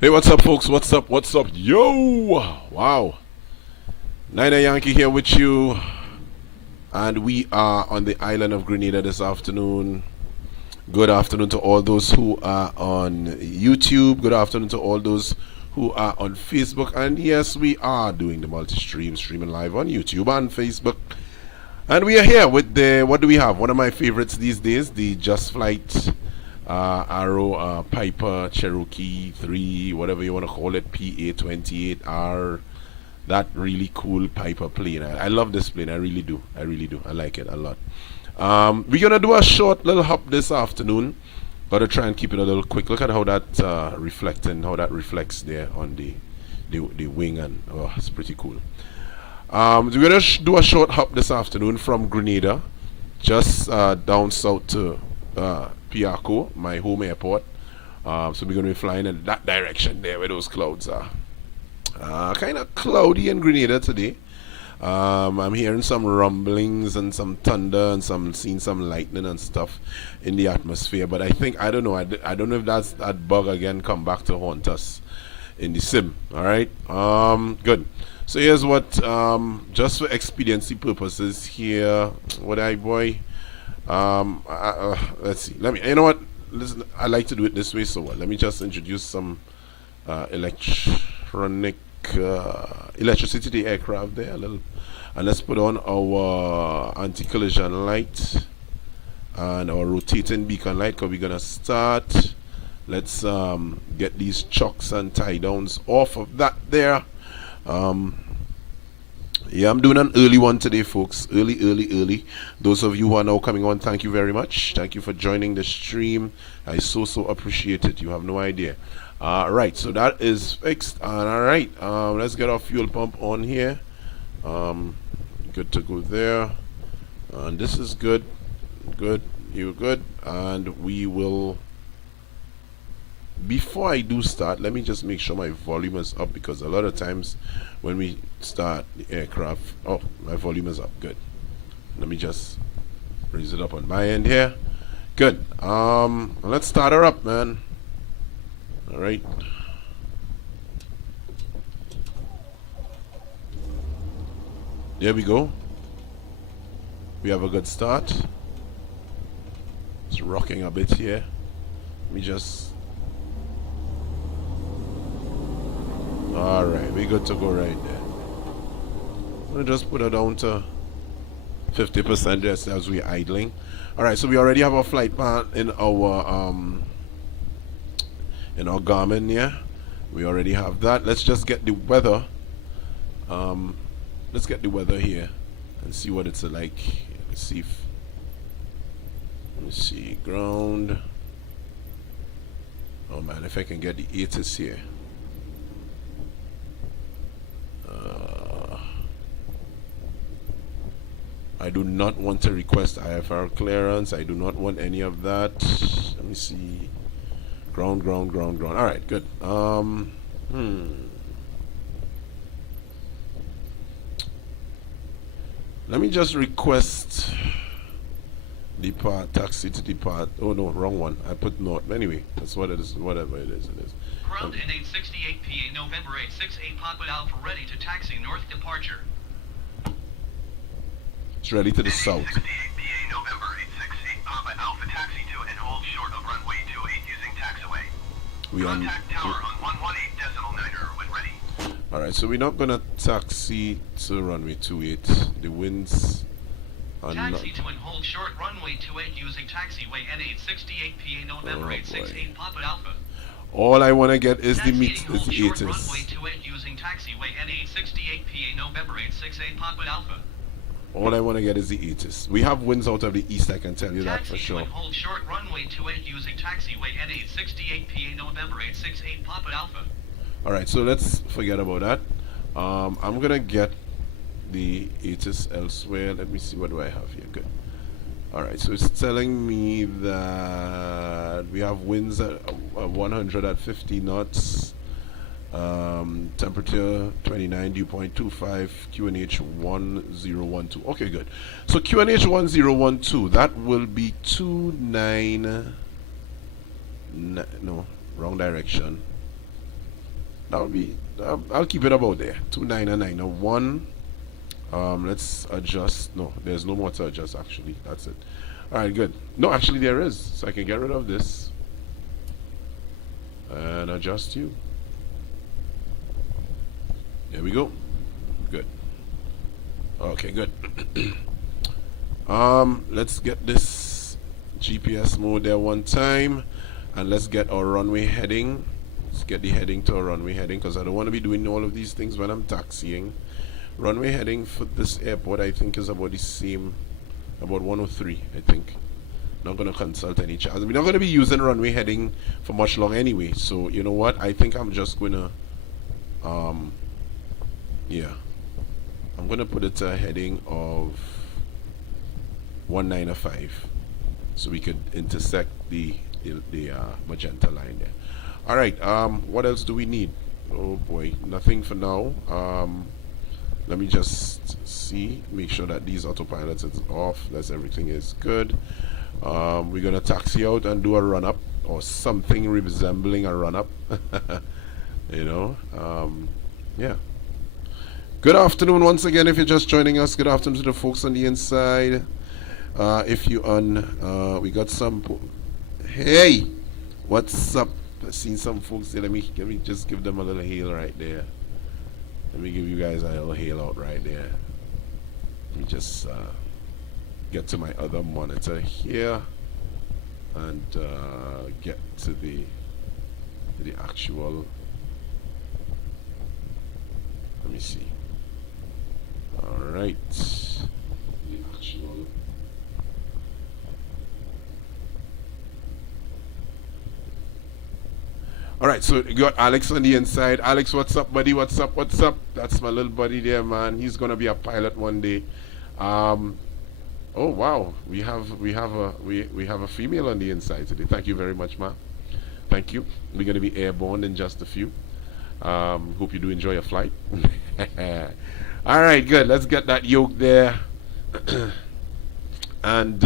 Hey, what's up, folks? What's up? What's up? Yo! Wow. Niner Yankee here with you. And we are on the island of Grenada this afternoon. Good afternoon to all those who are on YouTube. Good afternoon to all those who are on Facebook. And yes, we are doing the multi-stream, streaming live on YouTube and Facebook. And we are here with the, what do we have? One of my favorites these days, the Justflight Arrow Piper Cherokee 3, whatever you want to call it, PA28R. That really cool Piper plane. I love this plane. I really do. I like it a lot. We're gonna do a short little hop this afternoon. Gotta try and keep it a little quick. Look at how that how that reflects there on the wing, and oh, it's pretty cool. We're gonna do a short hop this afternoon from Grenada, just down south to Piaco, my home airport. So we're going to be flying in that direction there where those clouds are. Kind of cloudy in Grenada today. I'm hearing some rumblings and some thunder and seeing some lightning and stuff in the atmosphere. But I think, I don't know. I don't know if that's that bug again come back to haunt us in the sim. All right. Good. So here's what, just for expediency purposes here, let's see. You know what? Listen, I like to do it this way. So what? Let me just introduce some electricity to the aircraft there a little, and let's put on our anti-collision light and our rotating beacon light, because we're gonna start. Let's get these chocks and tie downs off of that there. Yeah, I'm doing an early one today, folks. Early. Those of you who are now coming on, thank you very much. Thank you for joining the stream. I so appreciate it. You have no idea. Right, so that is fixed. All right, let's get our fuel pump on here. Good to go there. And this is good. Good, you're good. And we will... Before I do start, let me just make sure my volume is up, because a lot of times when we start the aircraft, oh, my volume is up. Good. Let me just raise it up on my end here. Good. Let's start her up, man. All right. There we go. We have a good start. It's rocking a bit here. Let me just... Alright, we good to go right there. We'll just put it down to 50% just as we're idling. Alright, so we already have our flight path in our Garmin here. We already have that. Let's just get the weather. Let's get the weather here and see what it's like. Let's see if, let me see, ground. Oh man, if I can get the ATIS here. I do not want to request IFR clearance. I do not want any of that. Let me see. Ground. Alright, good. Let me just request depart, taxi to depart. Oh no, wrong one. I put north. Anyway, that's what it is. Whatever it is, it is. Ground in 868 PA November 868 Papa Alpha ready to taxi north departure. It's ready to the south. 868 PA November 868 Papa Alpha taxi to and hold short of runway 28 using taxiway. We on Contact tower on 118.9er when ready. Alright, so we're not gonna taxi to runway 28. The winds are not. Taxi to and hold short runway 28 using taxiway N868 PA November 868 Papa Alpha. All I want to get is the meat, hold is the short ATIS. runway 28 using taxiway N868 PA November 868 Papa Alpha. All I want to get is the ATIS. We have winds out of the east, I can tell you that for sure. Taxi to and hold short runway 28 using taxiway N868 PA November 868 Papa Alpha. Alright, so let's forget about that. I'm gonna get the ATIS elsewhere. Let me see, what do I have here? Good. Alright, so it's telling me that we have winds at 100 at 50 knots. Temperature 29, dew point 25, QNH 1012. Okay, good. So QNH 1012, that will be 29. No, wrong direction. That would be. I'll keep it about there. 2991. Let's adjust. No, there's no more to adjust. Actually, that's it. All right, good. No, actually there is. So I can get rid of this and adjust you. There we go. Good. Okay, good. Let's get this GPS mode there one time, and let's get our runway heading. Let's get the heading to our runway heading, because I don't want to be doing all of these things when I'm taxiing. Runway heading for this airport, I think, is about the same, about 103, I think. Not going to consult any charts. We're not going to be using runway heading for much long anyway. So, you know what? I think I'm just going to, yeah. I'm going to put it to a heading of 195. So we could intersect the magenta line there. Alright, what else do we need? Oh boy, nothing for now. Let me just see, make sure that these autopilots is off, that everything is good. We're gonna taxi out and do a run-up, or something resembling a run-up. You know, yeah. Good afternoon once again. If you're just joining us, good afternoon to the folks on the inside. If you we got some. Hey, what's up? I've seen some folks there. Let me just give them a little hail right there. Let me give you guys a little hail out right there. Let me just get to my other monitor here and get to the actual. Let me see. All right, the actual. All right, so you got Alex on the inside. Alex, what's up, buddy? What's up? What's up? That's my little buddy there, man. He's gonna be a pilot one day. Oh wow, we have a female on the inside today. Thank you very much, ma. Thank you. We're gonna be airborne in just a few. Hope you do enjoy your flight. All right, good. Let's get that yoke there. And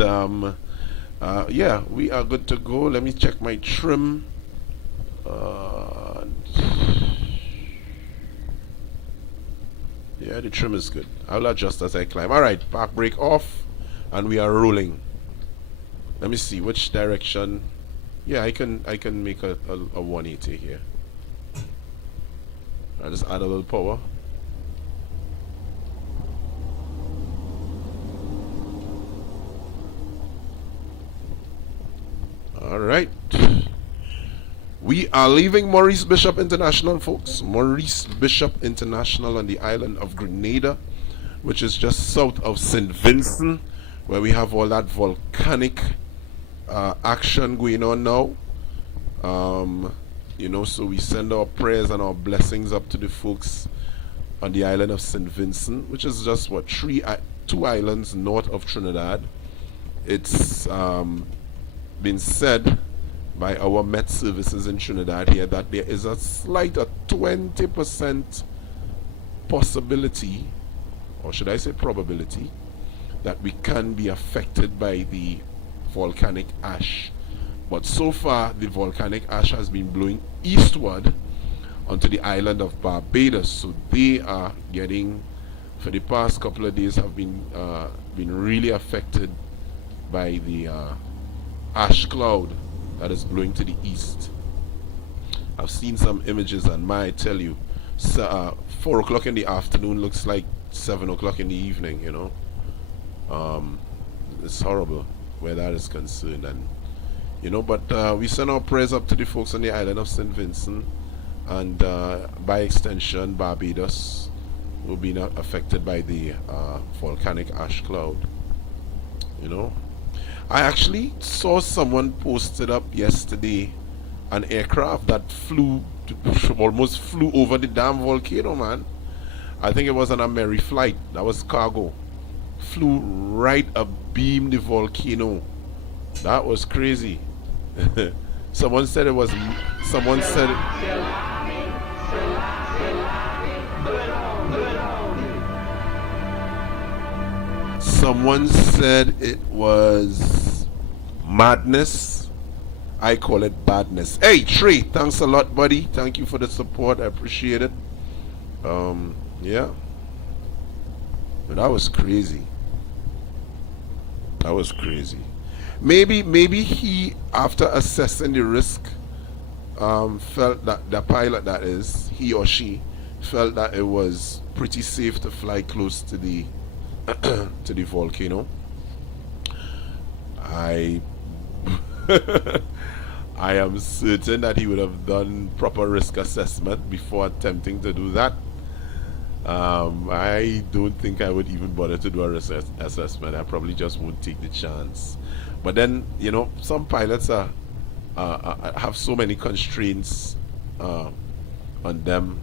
yeah, we are good to go. Let me check my trim. Yeah, the trim is good. I'll adjust as I climb. Alright, park brake off, and we are rolling. Let me see which direction. Yeah, I can make a 180 here. I'll just add a little power. Alright. We are leaving Maurice Bishop International, folks. Maurice Bishop International on the island of Grenada, which is just south of St. Vincent, where we have all that volcanic action going on now. You know, so we send our prayers and our blessings up to the folks on the island of St. Vincent, which is just what, two islands north of Trinidad. It's been said by our Met services in Trinidad here that there is a slight 20% possibility, or should I say probability, that we can be affected by the volcanic ash. But so far the volcanic ash has been blowing eastward onto the island of Barbados, so they are getting, for the past couple of days, have been really affected by the ash cloud that is blowing to the east. I've seen some images, and I tell you, 4 o'clock in the afternoon looks like 7 o'clock in the evening, you know. It's horrible where that is concerned, and you know, but we send our prayers up to the folks on the island of St. Vincent, and by extension Barbados will be not affected by the volcanic ash cloud, you know. I actually saw someone posted up yesterday an aircraft that almost flew over the damn volcano, man. I think it was on a merry flight. That was cargo. Flew right abeam the volcano. That was crazy. Someone said it was. Someone said it. Someone said it was madness, I call it badness. Hey, Trey, thanks a lot, buddy. Thank you for the support. I appreciate it. Yeah. But that was crazy. That was crazy. Maybe he, after assessing the risk, felt that the pilot, that is, he or she, felt that it was pretty safe to fly close to the to the volcano. I I am certain that he would have done proper risk assessment before attempting to do that. I don't think I would even bother to do a risk assessment. I probably just won't take the chance. But then, you know, some pilots have so many constraints on them,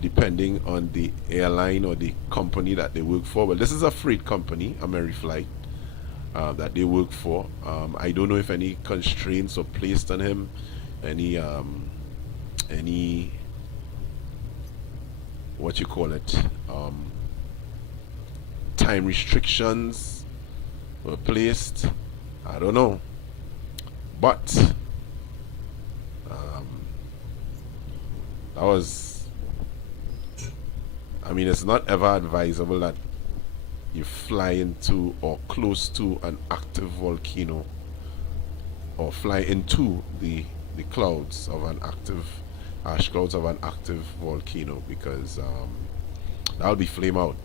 depending on the airline or the company that they work for. Well, this is a freight company, Ameriflight, that they work for. I don't know if any constraints are placed on him, any what you call it, time restrictions were placed. I don't know, but that was, I mean, it's not ever advisable that you fly into or close to an active volcano, or fly into the clouds of an active ash clouds of an active volcano, because that'll be flame out.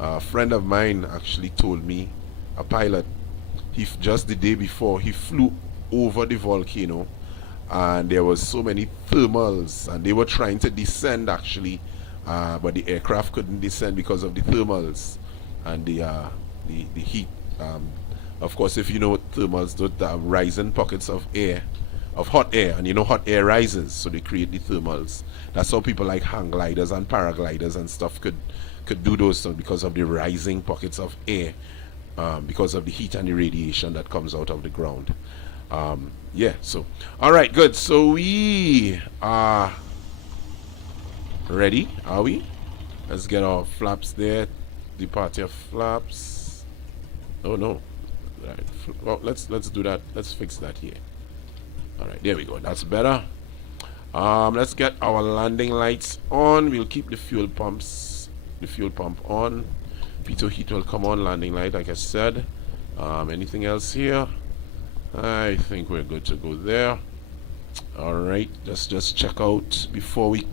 A friend of mine actually told me, a pilot, just the day before, he flew over the volcano, and there was so many thermals, and they were trying to descend actually, but the aircraft couldn't descend because of the thermals and the heat. Of course, if you know what thermals do, rising pockets of air, of hot air, and you know hot air rises, so they create the thermals. That's how people like hang gliders and paragliders and stuff could do those things, because of the rising pockets of air, because of the heat and the radiation that comes out of the ground. Yeah, so alright, good. So we are ready, are we? Let's get our flaps there. Departure flaps. Oh no. Right. Well, let's do that. Let's fix that here. Alright, there we go. That's better. Let's get our landing lights on. We'll keep the fuel pump on. Pitot heat will come on. Landing light, like I said. Anything else here? I think we're good to go there. Alright, let's just check out before we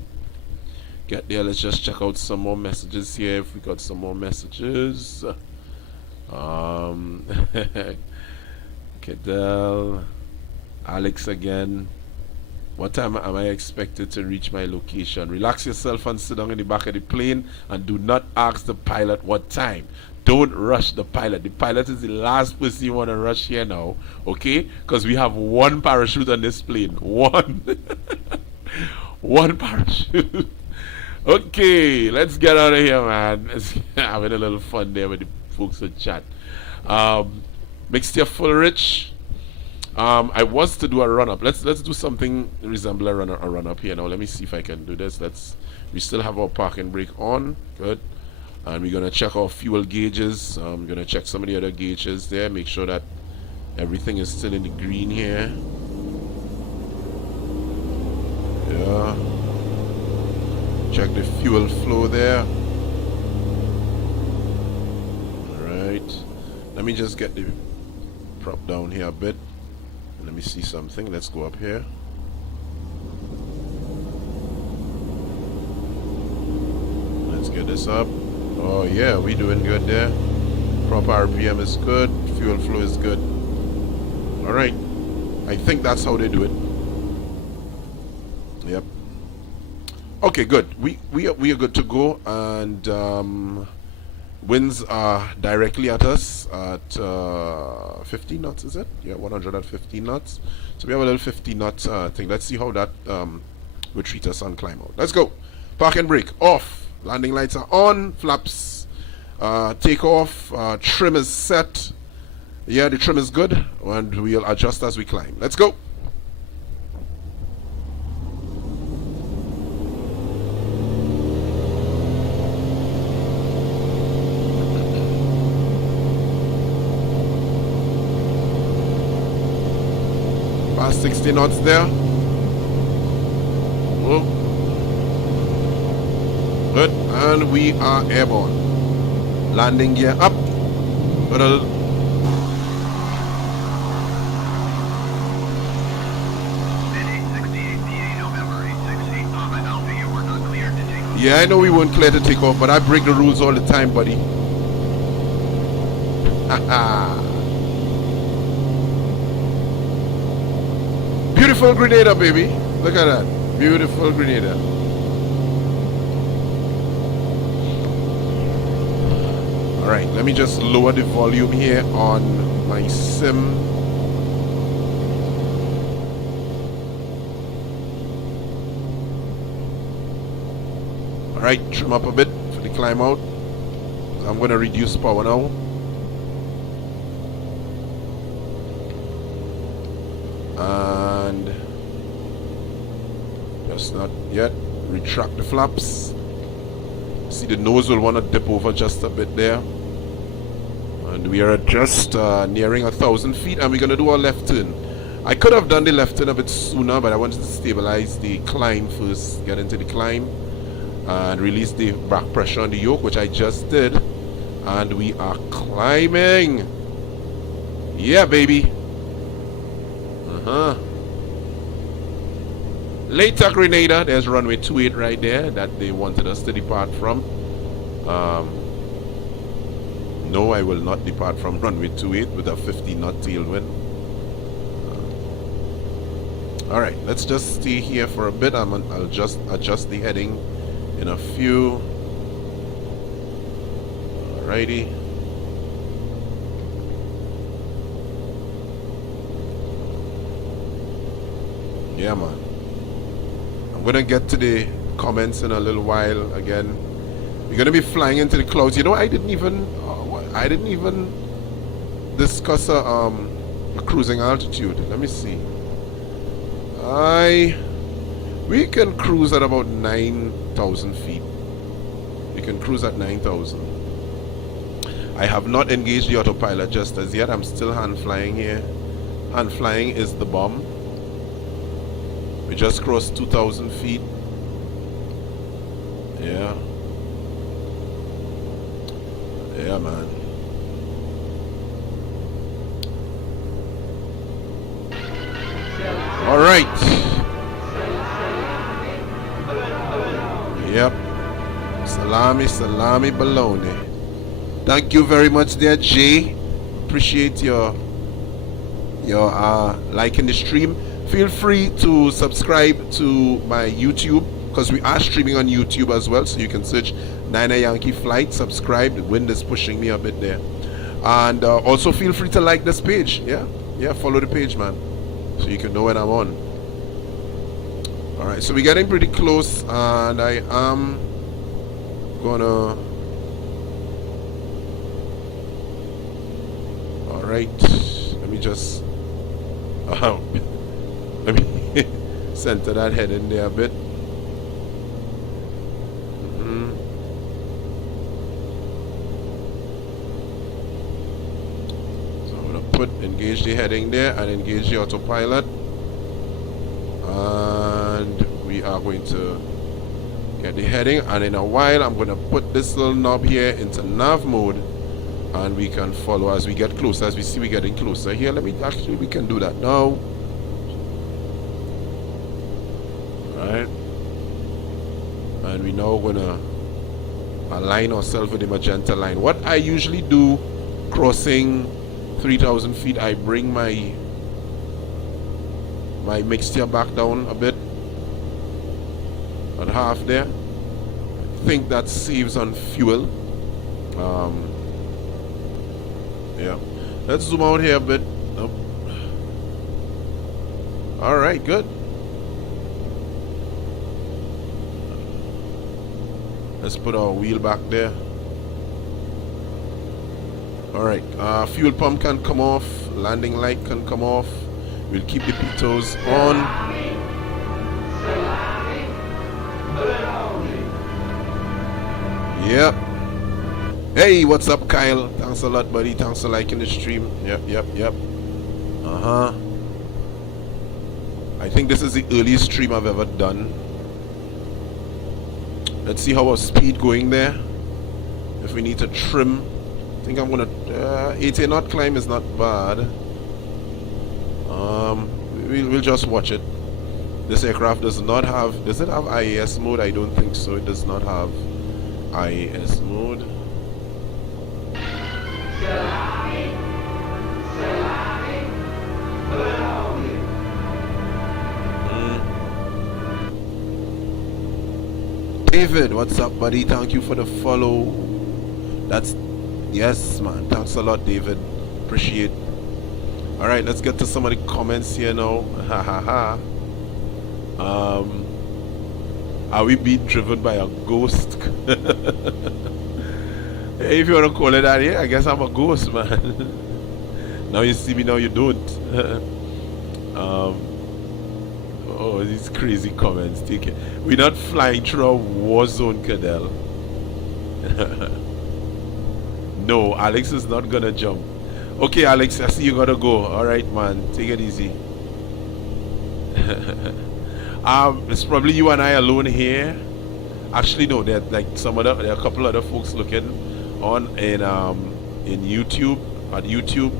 get there. Let's just check out some more messages here, if we got some more messages. Kedel, Alex again. What time am I expected to reach my location? Relax yourself and sit down in the back of the plane, and do not ask the pilot what time. Don't rush the pilot. The pilot is the last person you want to rush here now, okay? Because we have one parachute on this plane. One. One parachute. Okay, let's get out of here, man. Let's having a little fun there with the folks in chat. Mixture full rich. I was to do a run up. Let's do something resemble a run up here now. Let me see if I can do this. We still have our parking brake on. Good. And we're gonna check our fuel gauges. I'm gonna check some of the other gauges there. Make sure that everything is still in the green here. Yeah. Check the fuel flow there. Alright. Let me just get the prop down here a bit. Let me see something. Let's go up here. Let's get this up. Oh yeah, we doing good there. Proper RPM is good. Fuel flow is good. Alright. I think that's how they do it. Yep. Okay, good. We are good to go, and winds are directly at us at 15 knots, is it? Yeah, 115 knots. So we have a little 50 knot thing. Let's see how that will treat us on climb out. Let's go. Park and brake off. Landing lights are on. Flaps take off. Trim is set. Yeah, the trim is good, and we'll adjust as we climb. Let's go. 60 knots there. Whoa. Good. And we are airborne. Landing gear up. Good. Yeah, I know we weren't clear to take off, but I break the rules all the time, buddy. Beautiful Grenada, baby. Look at that. Beautiful Grenada. Alright, let me just lower the volume here on my sim. Alright, trim up a bit for the climb out. I'm going to reduce power now. And just not yet. Retract the flaps. See, the nose will want to dip over just a bit there. And we are just nearing 1,000 feet, and we're going to do our left turn. I could have done the left turn a bit sooner, but I wanted to stabilize the climb first, get into the climb, and release the back pressure on the yoke, which I just did. And we are climbing. Yeah, baby. Later Grenada, there's runway 28 right there that they wanted us to depart from. No, I will not depart from runway 28 with a 50 knot tailwind. Alright, let's just stay here for a bit. I'll just adjust the heading in a few. Alrighty. Yeah, man. I'm gonna get to the comments in a little while again. We're gonna be flying into the clouds. You know, I didn't even discuss a cruising altitude. Let me see. We can cruise at about 9,000 feet. We can cruise at 9,000. I have not engaged the autopilot just as yet. I'm still hand flying here. Hand flying is the bomb. We just crossed 2,000 feet. Yeah. Yeah, man. All right. Yep. Salami, baloney. Thank you very much there, Jay. Appreciate your liking the stream. Feel free to subscribe to my YouTube, because we are streaming on YouTube as well, so you can search Niner Yankee Flight. Subscribe. The wind is pushing me a bit there. And also feel free to like this page. Yeah, follow the page, man, so you can know when I'm on. Alright, so we're getting pretty close, and I am gonna... Alright, let me just let me center that head in there a bit. So I'm gonna engage the heading there and engage the autopilot, and we are going to get the heading, and in a while I'm going to put this little knob here into nav mode, and we can follow as we get closer. As we see we're getting closer here, we can do that now. Right, and we now gonna align ourselves with the magenta line. What I usually do, crossing 3,000 feet, I bring my mixture back down a bit at half there. I think that saves on fuel. Yeah, let's zoom out here a bit. Nope. All right, good. Let's put our wheel back there. Alright, fuel pump can come off, landing light can come off. We'll keep the pitos on. Yep. Hey, what's up, Kyle? Thanks a lot, buddy. Thanks for liking the stream. Yep. I think this is the earliest stream I've ever done. Let's see how our speed going there. If we need to trim, I think I'm gonna 80 knot climb is not bad. We'll just watch it. This aircraft does not have, does it have IAS mode? I don't think so. It does not have IAS mode. David, what's up, buddy? Thank you for the follow. That's, yes, man. Thanks a lot, David. Appreciate. All right, let's get to some of the comments here now. Ha ha ha. Are we being driven by a ghost? If you want to call it that, yeah, I guess I'm a ghost, man. Now you see me, now you don't. Oh, these crazy comments. Take it. We're not flying through a war zone, Cadell. No, Alex is not gonna jump. Okay, Alex, I see you gotta go. Alright, man. Take it easy. It's probably you and I alone here. Actually, no, there are like there are a couple other folks looking on in YouTube, at YouTube,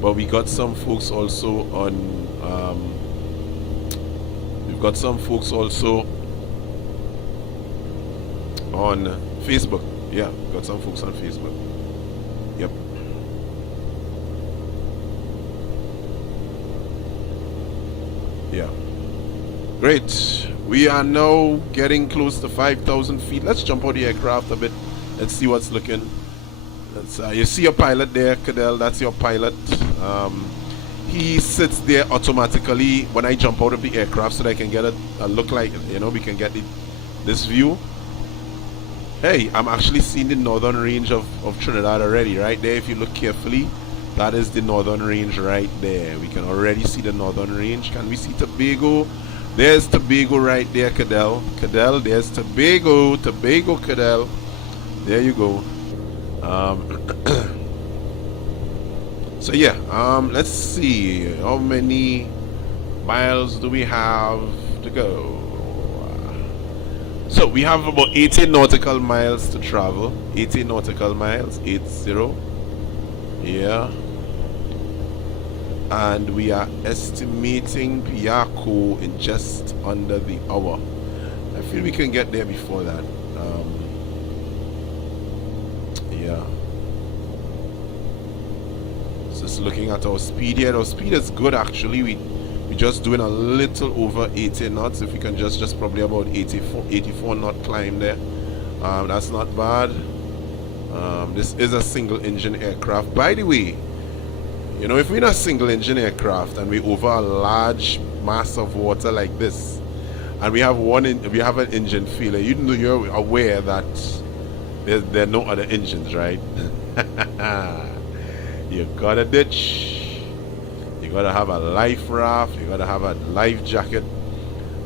but we got some folks also on we've got some folks also on Facebook. Yeah, got some folks on Facebook. Yep. Yeah. Great. We are now getting close to 5,000 feet. Let's jump out the aircraft a bit. Let's see what's looking. Let's, you see your pilot there, Cadell. That's your pilot. He sits there automatically when I jump out of the aircraft so that I can get a look like, you know, we can get this view. Hey, I'm actually seeing the northern range of Trinidad already, right there. If you look carefully, that is the northern range right there. We can already see the northern range. Can we see Tobago? There's Tobago right there, Cadell. Cadell, there's Tobago. Tobago, Cadell. There you go. So yeah, let's see. How many miles do we have to go? So we have about 80 nautical miles to travel. 80 nautical miles, 80. Yeah. And we are estimating Piako in just under the hour. I feel we can get there before that. Yeah. Just looking at our speed here. Our speed is good actually. We're just doing a little over 80 knots. If we can just probably about 84 knot climb there. That's not bad. This is a single engine aircraft. By the way, you know, if we're in a single engine aircraft and we over a large mass of water like this, and we have an engine failure, you're aware that there are no other engines, right? You gotta ditch. You gotta have a life raft. You gotta have a life jacket.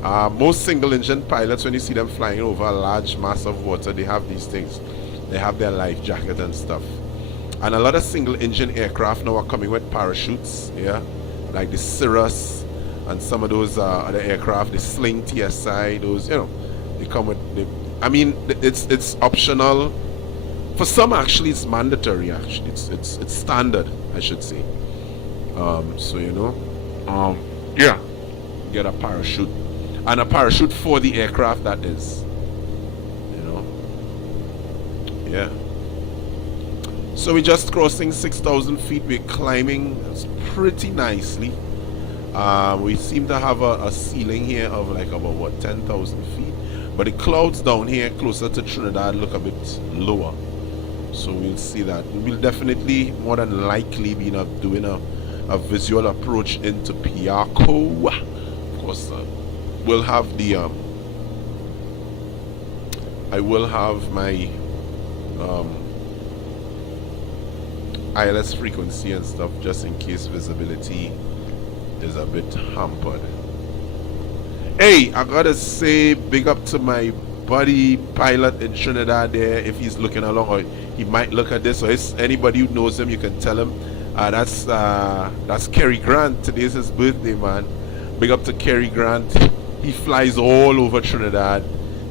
Most single engine pilots, when you see them flying over a large mass of water, they have these things. They have their life jacket and stuff. And a lot of single engine aircraft now are coming with parachutes, yeah, like the Cirrus and some of those other aircraft, the Sling TSI, those, you know, they come with. I mean, it's optional. For some, actually, it's mandatory. Actually, it's standard, I should say. So you know, yeah, get a parachute, and a parachute for the aircraft, that is, you know, yeah. So we're just crossing 6,000 feet. We're climbing pretty nicely. We seem to have a ceiling here of like about what, 10,000 feet, but the clouds down here closer to Trinidad look a bit lower. So we'll see that. We'll definitely, more than likely, be doing a visual approach into Piako. Of course, we'll have the I will have my ILS frequency and stuff just in case visibility is a bit hampered. Hey, I gotta say big up to my buddy pilot in Trinidad there. If he's looking along, or he might look at this, or if anybody who knows him, you can tell him. That's Kerry Grant. Today's his birthday, man. Big up to Kerry Grant. He flies all over Trinidad.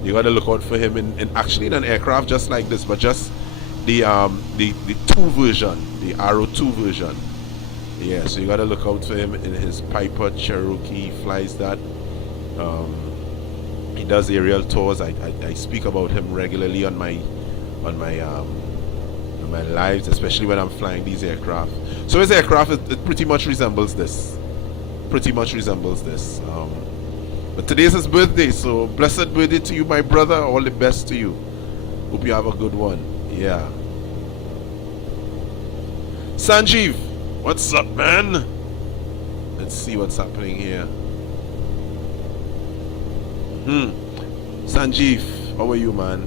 You gotta look out for him in actually in an aircraft just like this, but just the 2 version, the Arrow 2 version. Yeah, so you gotta look out for him in his Piper Cherokee. He flies that. He does aerial tours. I speak about him regularly on my lives, especially when I'm flying these aircraft. So his aircraft, it pretty much resembles this. But today's his birthday, so blessed birthday to you, my brother. All the best to you. Hope you have a good one. Yeah. Sanjeev, what's up, man? Let's see what's happening here. Sanjeev, how are you, man?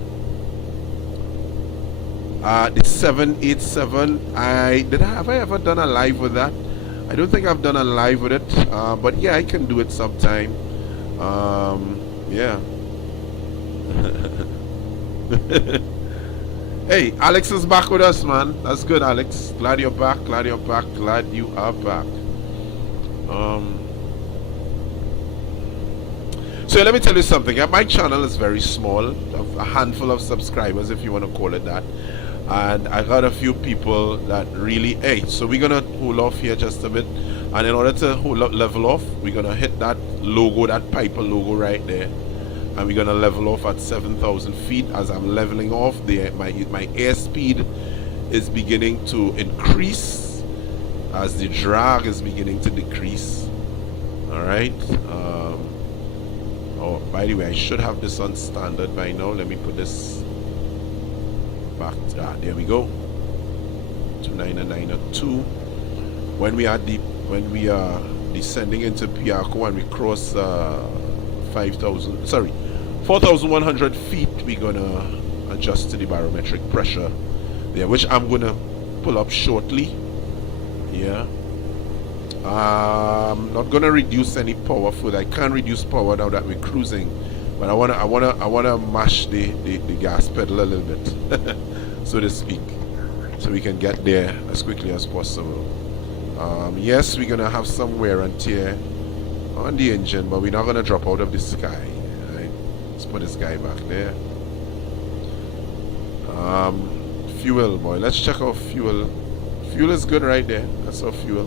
The 787. Have I ever done a live with that? I don't think I've done a live with it, but yeah, I can do it sometime. Yeah. Hey, Alex is back with us, man. That's good, Alex. Glad you're back. Glad you are back. So let me tell you something. My channel is very small, a handful of subscribers, if you want to call it that. And I got a few people that really, so we're gonna hold off here just a bit, and in order to level off, we're gonna hit that logo, that Piper logo right there, and we're gonna level off at 7,000 feet. As I'm leveling off, my airspeed is beginning to increase as the drag is beginning to decrease. All right. Oh, by the way, I should have this on standard by now. Let me put this back. There we go. 29902. When we are descending into Piarco and we cross 4,100 feet, we're gonna adjust to the barometric pressure there, which I'm gonna pull up shortly. Yeah. I'm not gonna reduce any power further. I can't reduce power now that we're cruising, but I wanna mash the gas pedal a little bit, so to speak, so we can get there as quickly as possible. Yes, we're gonna have some wear and tear on the engine, but we're not gonna drop out of the sky. Right? Let's put this guy back there. Fuel, boy. Let's check out fuel. Fuel is good right there. That's our fuel.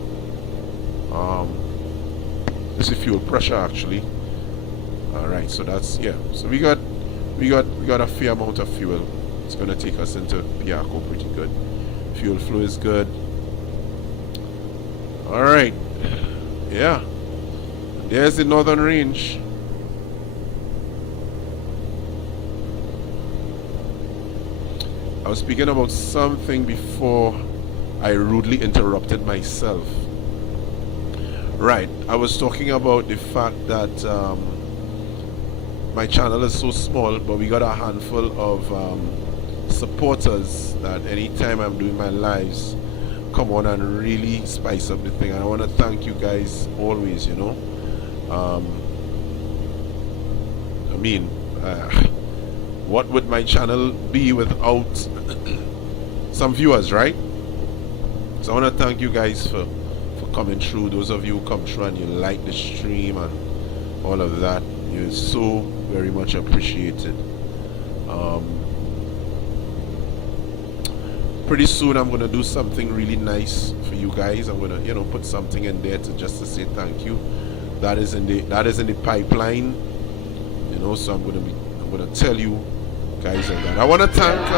This is fuel pressure actually. Alright, so that's, yeah, so we got a fair amount of fuel. It's gonna take us into Piarco pretty good. Fuel flow is good. Alright, yeah, there's the northern range. I was speaking about something before I rudely interrupted myself. Right, I was talking about the fact that my channel is so small, but we got a handful of supporters that anytime I'm doing my lives come on and really spice up the thing, and I want to thank you guys always, you know. What would my channel be without some viewers, right? So I want to thank you guys for coming through. Those of you who come through and you like the stream and all of that, you're so very much appreciated. Pretty soon I'm gonna do something really nice for you guys. I'm gonna, you know, put something in there to just to say thank you. That is in the pipeline, you know. So I'm gonna tell you guys on that. I want to thank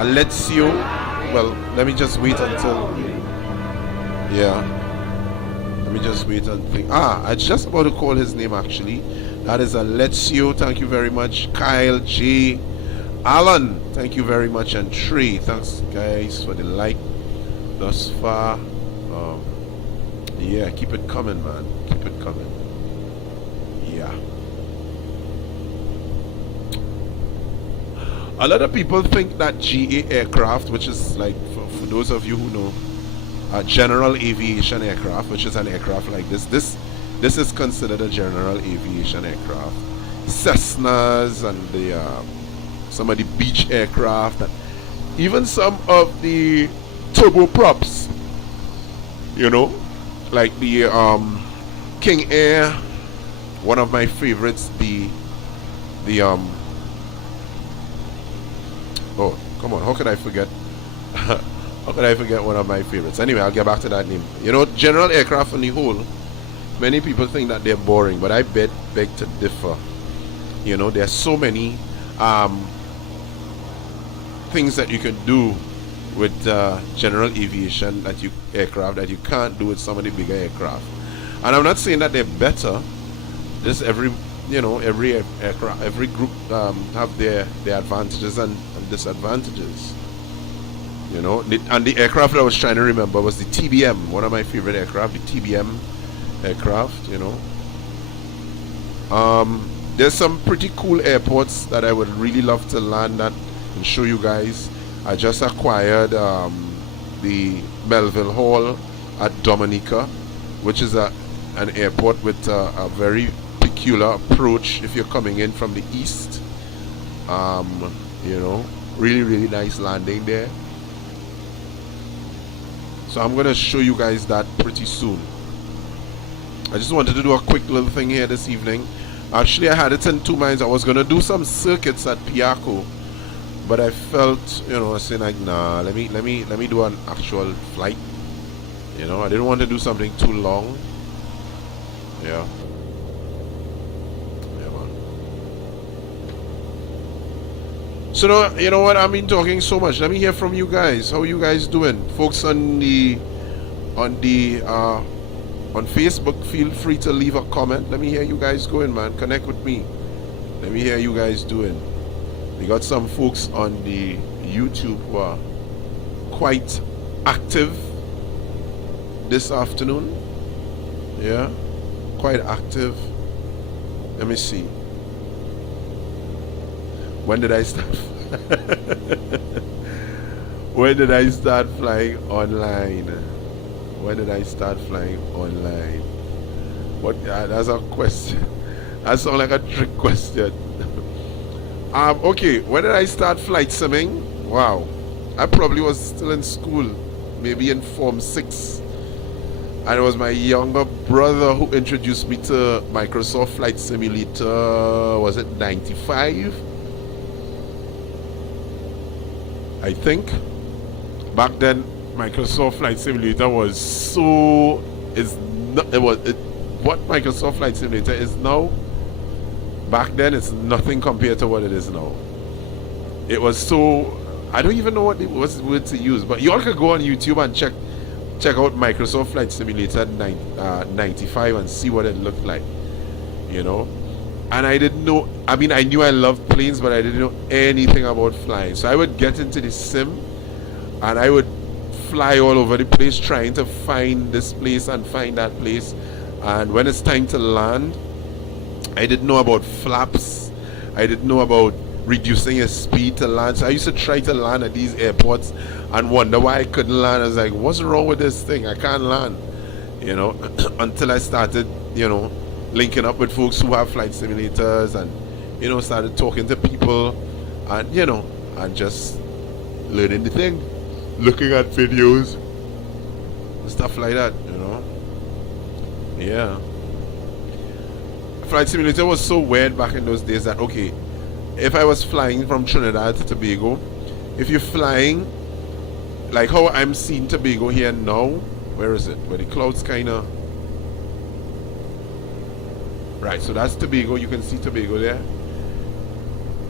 Alessio. Well, let me just wait until, yeah, let me just wait and think. I was just about to call his name actually. That is Alessio. Thank you very much. Kyle, J, Alan, thank you very much, and Trey, thanks guys for the like thus far. Yeah, keep it coming, man. Keep it coming. Yeah. A lot of people think that GA aircraft, which is like, for those of you who know, a general aviation aircraft, which is an aircraft like this is considered a general aviation aircraft. Cessnas and the some of the beach aircraft, and even some of the turboprops, you know, like the King Air, one of my favorites. Oh, come on, how could I forget? How could I forget one of my favorites? Anyway, I'll get back to that name. You know, general aircraft on the whole, many people think that they're boring, but I beg to differ. You know, there's so many things that you can do with general aviation aircraft that you can't do with some of the bigger aircraft. And I'm not saying that they're better. Just every aircraft, every group have their advantages and disadvantages. You know, and the aircraft I was trying to remember was the TBM, one of my favorite aircraft, the TBM aircraft. You know, there's some pretty cool airports that I would really love to land at and show you guys. I just acquired the Melville Hall at Dominica, which is an airport with a very peculiar approach if you're coming in from the east. You know, really nice landing there. So I'm going to show you guys that pretty soon. I just wanted to do a quick little thing here this evening. Actually, I had it in two minds. I was going to do some circuits at Piaco, but I felt, you know, saying like, nah, let me do an actual flight. You know, I didn't want to do something too long. Yeah. Yeah, man. So now, you know what? I've been talking so much. Let me hear from you guys. How you guys doing, folks on Facebook? Feel free to leave a comment. Let me hear you guys going, man. Connect with me. Let me hear you guys doing. We got some folks on the YouTube who are quite active this afternoon. Yeah, quite active. Let me see. When did I start? When did I start flying online? When did I start flying online? What? That's a question. That sounds like a trick question. Okay, when did I start flight simming? Wow, I probably was still in school, maybe in Form 6. And it was my younger brother who introduced me to Microsoft Flight Simulator. Was it 95? I think. Back then, Microsoft Flight Simulator was so... what Microsoft Flight Simulator is now, back then it's nothing compared to what it is now. It was so... I don't even know what the word to use, but you all could go on YouTube and check out Microsoft Flight Simulator 95 and see what it looked like, you know. And I didn't know, I mean, I knew I loved planes, but I didn't know anything about flying. So I would get into the sim and I would fly all over the place trying to find this place and find that place. And when it's time to land, I didn't know about flaps. I didn't know about reducing your speed to land. So I used to try to land at these airports and wonder why I couldn't land. I was like, what's wrong with this thing? I can't land, you know. Until I started, you know, linking up with folks who have flight simulators and, you know, started talking to people and, you know, and just learning the thing, looking at videos and stuff like that, you know. Yeah, flight simulator was so weird back in those days that, okay, if I was flying from Trinidad to Tobago, if you're flying like how I'm seeing Tobago here now, where is it, where the clouds kind of, right, so that's Tobago. You can see Tobago there.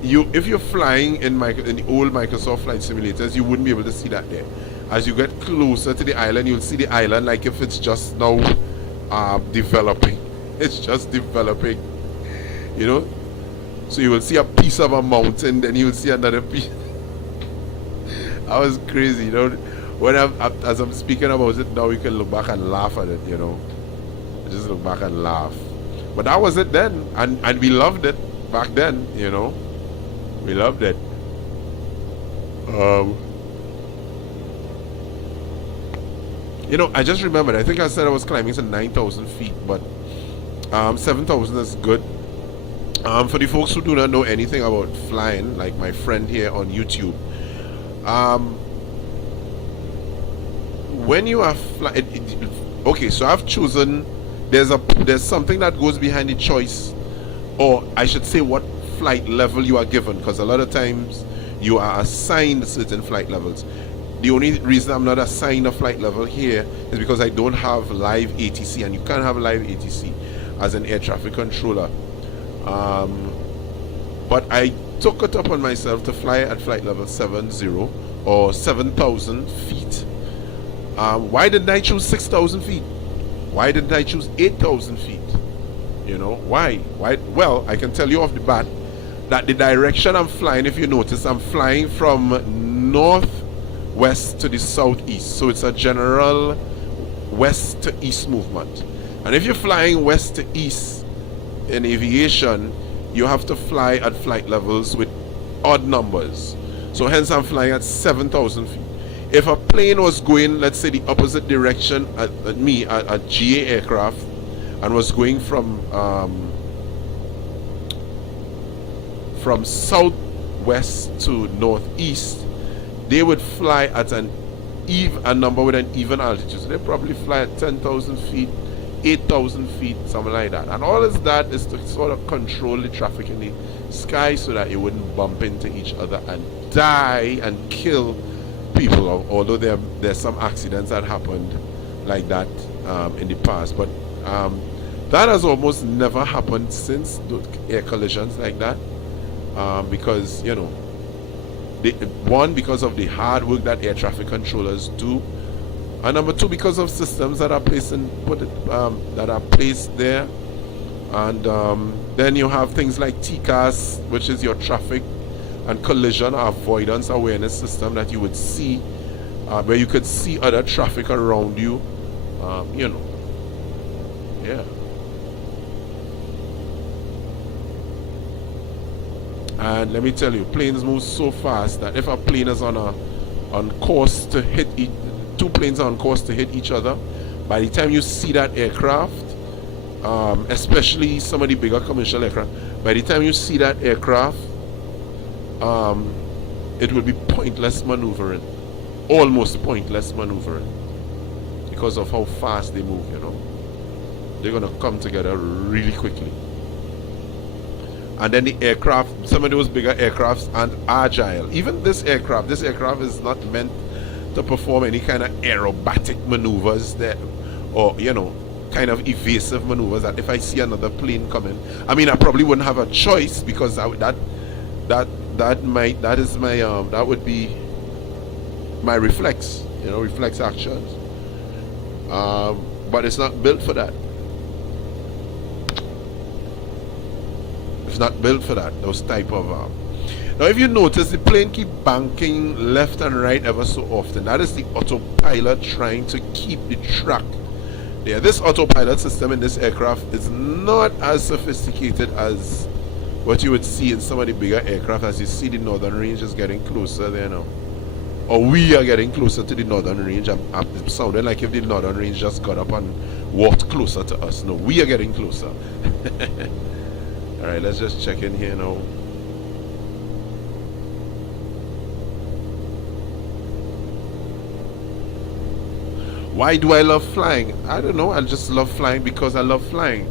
If you're flying in the old Microsoft Flight Simulators, you wouldn't be able to see that there. As you get closer to the island, you'll see the island like if it's just now developing. It's just developing, you know. So you will see a piece of a mountain, then you will see another piece. I was crazy, you know. When as I'm speaking about it now, you can look back and laugh at it, you know. Just look back and laugh. But that was it then, and we loved it back then, you know. We loved it. You know, I just remembered, I think I said I was climbing to 9,000 feet, but 7,000 is good. For the folks who do not know anything about flying, like my friend here on YouTube, when you are flying, okay, so I've chosen there's something that goes behind the choice, or I should say what flight level you are given, because a lot of times you are assigned certain flight levels. The only reason I'm not assigned a flight level here is because I don't have live ATC, and you can't have live ATC as an air traffic controller. But I took it upon myself to fly at flight level 70 or 7,000 feet. Why didn't I choose 6,000 feet? Why didn't I choose 8,000 feet? You know, why? Well, I can tell you off the bat that the direction I'm flying, if you notice, I'm flying from northwest to the southeast. So it's a general west to east movement. And if you're flying west to east in aviation, you have to fly at flight levels with odd numbers. So hence I'm flying at 7,000 feet. If a plane was going, let's say, the opposite direction at me, a GA aircraft, and was going from southwest to northeast, they would fly at a number with an even altitude. So they probably fly at 10,000 feet, 8,000 feet, something like that. And all of that is to sort of control the traffic in the sky so that it wouldn't bump into each other and die and kill people. Although there's some accidents that happened like that in the past, but that has almost never happened since, air collisions like that, because, you know, one, because of the hard work that air traffic controllers do, and number two, because of systems that are placed there. And then you have things like TCAS, which is your traffic and collision avoidance awareness system that you would see, where you could see other traffic around you. You know, yeah. And let me tell you, planes move so fast that if a plane is on course to hit two planes are on course to hit each other, by the time you see that aircraft, especially some of the bigger commercial aircraft, by the time you see that aircraft, it will be pointless maneuvering, almost pointless maneuvering, because of how fast they move. You know, they're gonna come together really quickly. And then the aircraft, some of those bigger aircrafts aren't agile. Even this aircraft is not meant to perform any kind of aerobatic maneuvers that, or, you know, kind of evasive maneuvers that if I see another plane coming, I mean, I probably wouldn't have a choice, because that would be my reflex, you know, reflex actions. But it's not built for that. It's not built for that, those type of now if you notice, the plane keep banking left and right ever so often. That is the autopilot trying to keep the track there. This autopilot system in this aircraft is not as sophisticated as what you would see in some of the bigger aircraft. As you see, the northern range is getting closer there now, or we are getting closer to the northern range. I'm sounding like if the northern range just got up and walked closer to us. No, we are getting closer. Alright, let's just check in here now. Why do I love flying? I don't know, I just love flying because I love flying.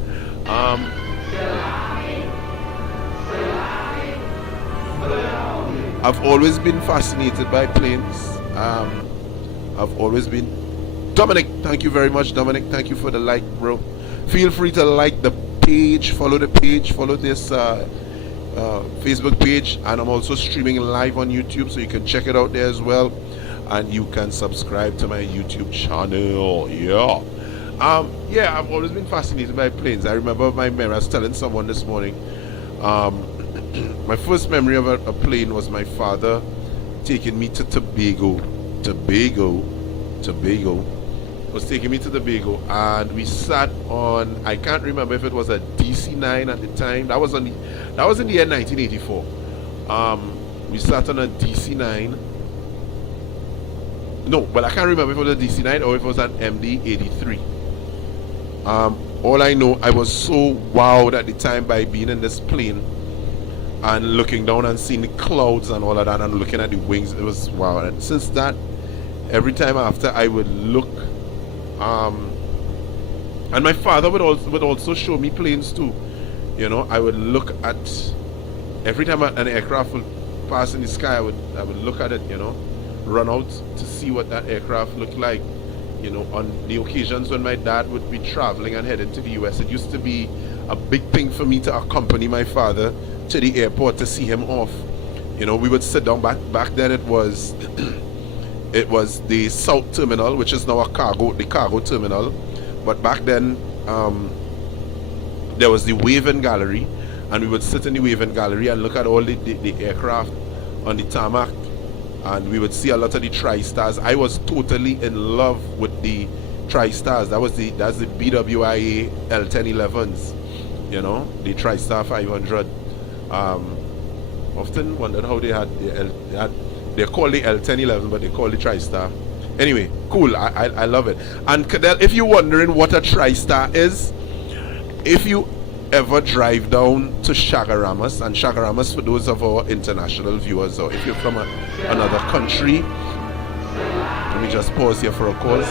I've always been fascinated by planes. I've always been. Dominic, thank you very much, Dominic. Thank you for the like, bro. Feel free to like the page, follow the page, follow this Facebook page, and I'm also streaming live on YouTube, so you can check it out there as well, and you can subscribe to my YouTube channel. Yeah, I've always been fascinated by planes. I remember I was telling someone this morning, my first memory of a plane was my father taking me to Tobago. Was taking me to Tobago, and we sat on, I can't remember if it was a DC-9 at the time. That was in the year 1984. We sat on a DC-9. No, but I can't remember if it was a DC-9 or if it was an MD-83. All I know, I was so wowed at the time by being in this plane and looking down and seeing the clouds and all of that and looking at the wings. It was wow. And since that, every time after I would look And my father would also show me planes too. You know, I would look at every time an aircraft would pass in the sky. I would look at it. You know, run out to see what that aircraft looked like. You know, on the occasions when my dad would be traveling and heading to the US, it used to be a big thing for me to accompany my father to the airport to see him off. You know, we would sit down back then. It was it was the South Terminal, which is now the cargo terminal. But back then, there was the Waving Gallery, and we would sit in the Waving Gallery and look at all the aircraft on the tarmac, and we would see a lot of the TriStars. I was totally in love with the TriStars. That's the BWIA L1011s, you know, the TriStar 500. Often wondered how they're called the L1011, but they call the TriStar. Anyway, cool. I love it. And Cadell, if you're wondering what a TriStar is, if you ever drive down to Chagaramas, and Chagaramas for those of our international viewers, or if you're from another country, let me just pause here for a cause.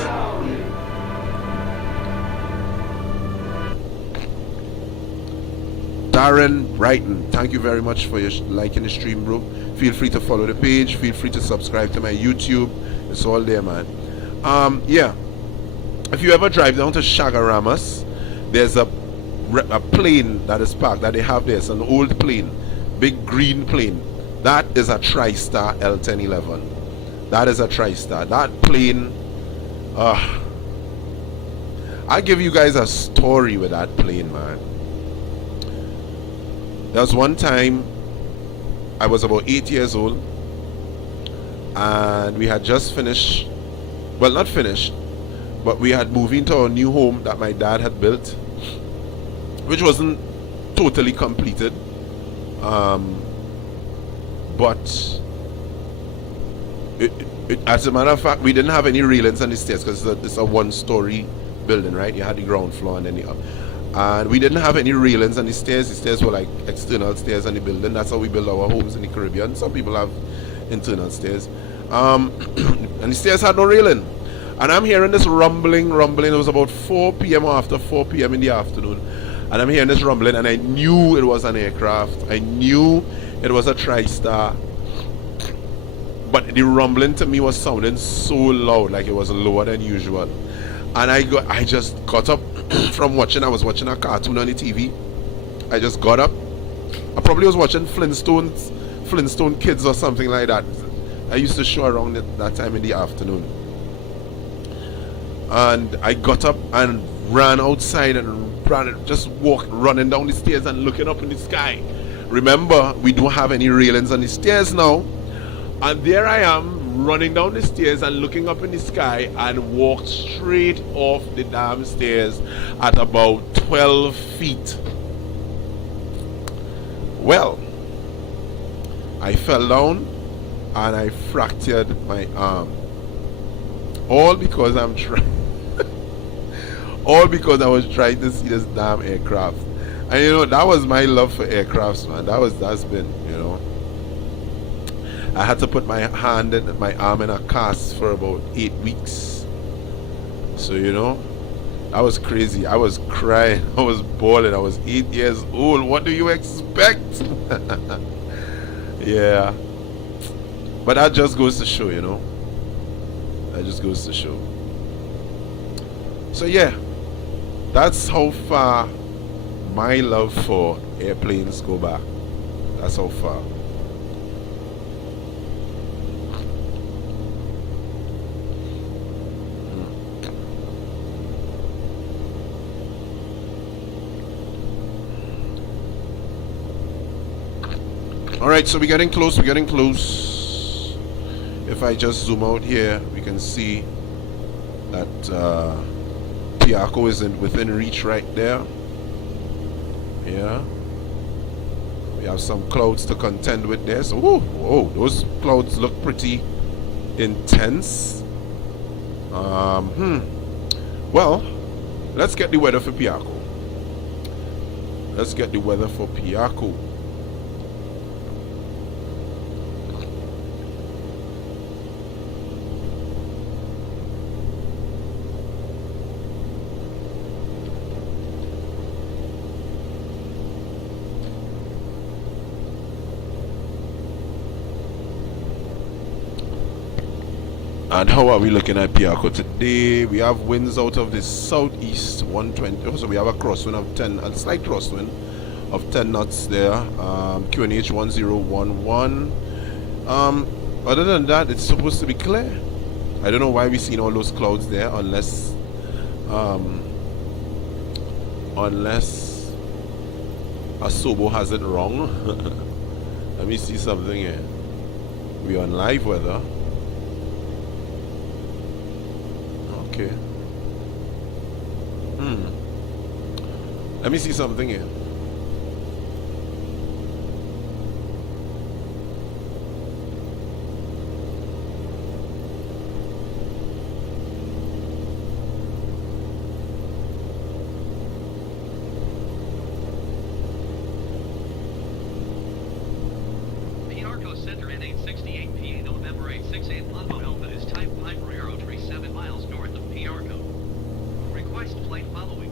Darren Brighton, thank you very much for your liking the stream, bro. Feel free to follow the page. Feel free to subscribe to my YouTube. It's all there, man. Yeah. If you ever drive down to Chagaramas, there's a plane that is parked that they have there. It's an old plane, big green plane. That is a TriStar L1011. That is a TriStar. That plane. I'll give you guys a story with that plane, man. There was one time I was about 8 years old, and we had just finished, well, not finished, but we had moved into our new home that my dad had built, which wasn't totally completed, but as a matter of fact, we didn't have any railings on the stairs because it's a one-story building, right? You had the ground floor and then the up. And we didn't have any railings on the stairs. The stairs were like external stairs on the building. That's how we build our homes in the Caribbean. Some people have internal stairs. And the stairs had no railing. And I'm hearing this rumbling. It was about 4 p.m. or after 4 p.m. in the afternoon. And I'm hearing this rumbling, and I knew it was an aircraft. I knew it was a TriStar. But the rumbling to me was sounding so loud, like it was lower than usual. And I just got up from watching. I was watching a cartoon on the TV. I just got up. I probably was watching Flintstone Kids or something like that. I used to show around that time in the afternoon. And I got up and ran outside and just walked, running down the stairs and looking up in the sky. Remember, we don't have any railings on the stairs now. And there I am, running down the stairs and looking up in the sky, and walked straight off the damn stairs at about 12 feet. Well, I fell down and I fractured my arm. All because I'm trying. All because I was trying to see this damn aircraft. And you know, that was my love for aircrafts, man. That's been, you know. I had to put my arm in a cast for about 8 weeks. So, you know, that was crazy. I was crying. I was bawling. I was 8 years old. What do you expect? Yeah. But that just goes to show, you know. That just goes to show. So, yeah. That's how far my love for airplanes go back. That's how far. Alright, so we're getting close. If I just zoom out here, we can see that Piarco is within reach right there. Yeah. We have some clouds to contend with there. So, whoa, those clouds look pretty intense. Well, let's get the weather for Piarco. And how are we looking at Piarco today? We have winds out of the southeast 120. So we have a crosswind of 10, a slight crosswind of 10 knots there. QNH 1011. Other than that, it's supposed to be clear. I don't know why we're seeing all those clouds there, unless Asobo has it wrong. Let me see something here. We're on live weather. Okay. Let me see something here. Piarco Center in 868 PA November 868 London Alpha is type 5 for Aero 37 miles north of Piarco. Request flight following.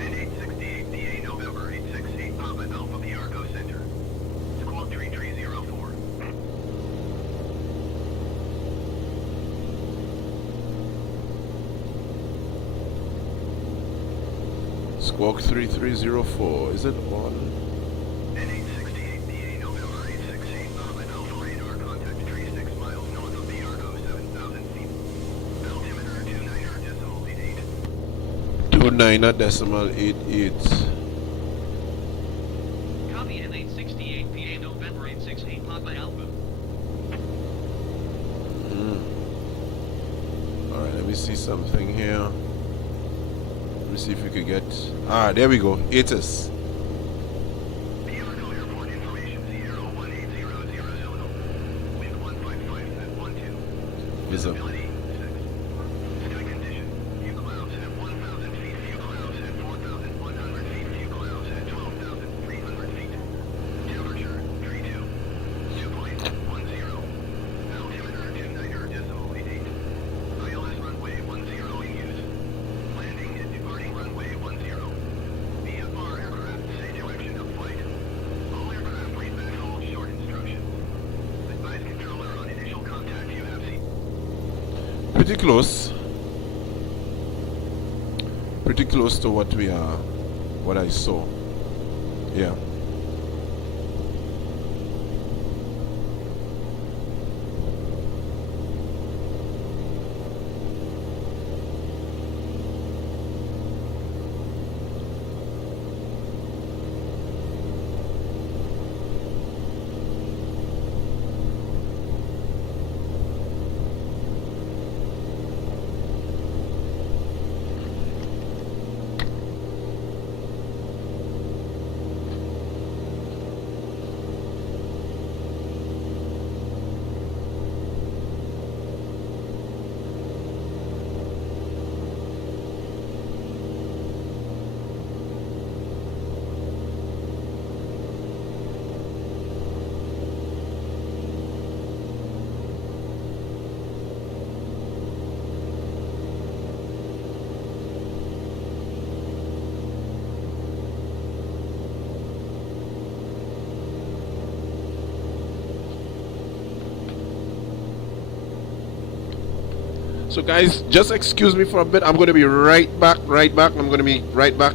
And 868 PA November 868 Papa Alpha Piarco Center. Squawk 3304. Squawk 3304. Is it on? And 868 PA November 868 Papa Alpha radar contact 36 miles north of Piarco 7,000 feet. Altimeter 29.88. 29.88. Copy in 868 PA November 868 Papa Alpha. Alright, let me see something here. Let me see if we could get... there we go. ATIS. Piarco Airport Information Sierra 1800 Zona. Wind 155 at 12. Visibility 6. Sky condition. Few clouds at 1,000 feet. Few clouds at 4,100 feet. Few clouds at 12,300 feet. Temperature 32. Dew point 10. Altimeter 29.88. ILS runway 10 in use. Landing and departing runway 10. VFR aircraft say direction of flight. All aircraft read back all short instructions. Advise controller on initial contact you have seen. Pretty close. Pretty close to what we are, what I saw. Yeah. So guys, just excuse me for a bit. I'm going to be right back. I'm going to be right back.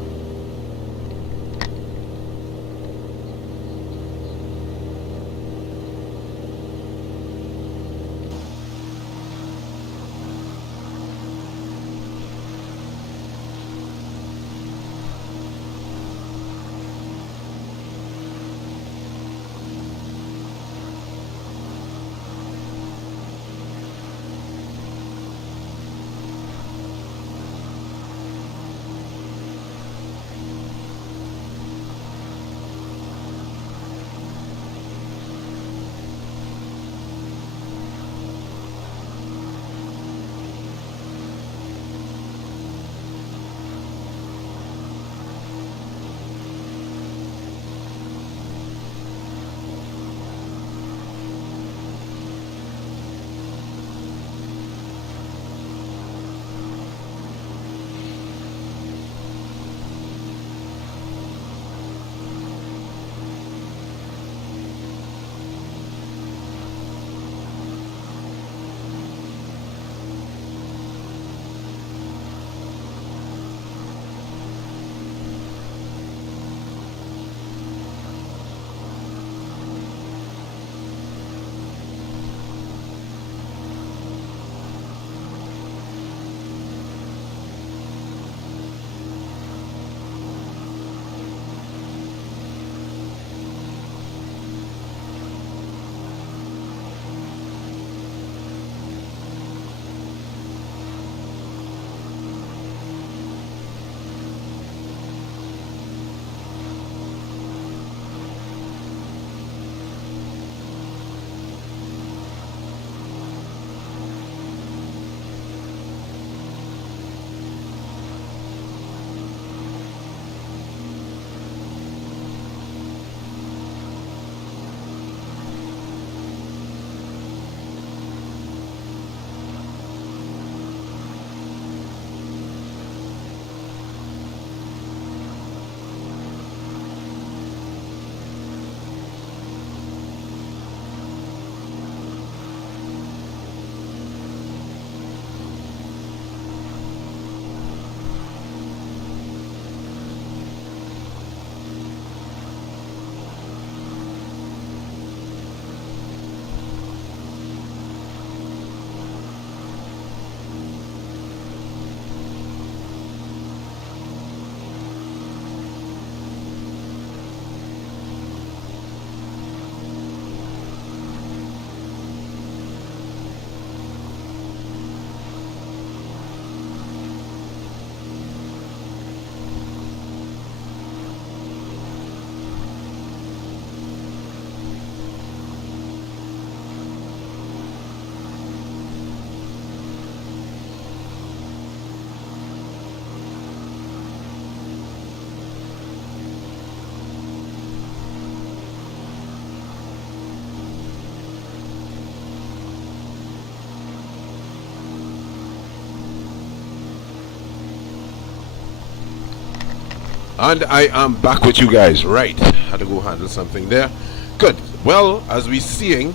And I am back with you guys. Right, had to go handle something there. Good. Well, as we're seeing,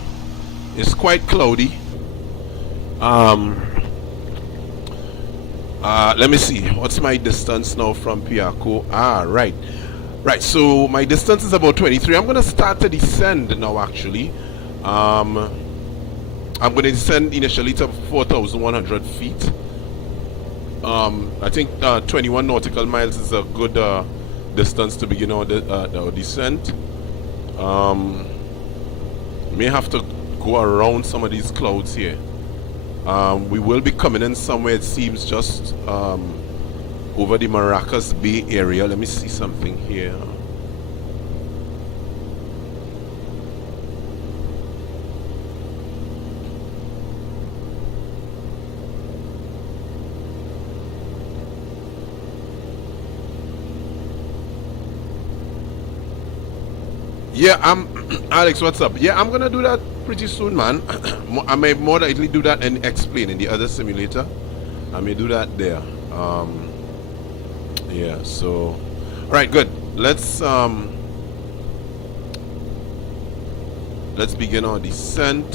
it's quite cloudy. Let me see. What's my distance now from Piaco? Right. So my distance is about 23. I'm gonna start to descend now. Actually, I'm gonna descend initially to 4,100 feet. I think 21 nautical miles is a good distance to begin our descent. May have to go around some of these clouds here. We will be coming in somewhere, it seems, just over the Maracas Bay area. Let me see something here. Yeah, Alex, what's up? Yeah, I'm gonna do that pretty soon, man. I may more likely do that and explain in the other simulator. I may do that there. Yeah, so alright, good. Let's begin our descent.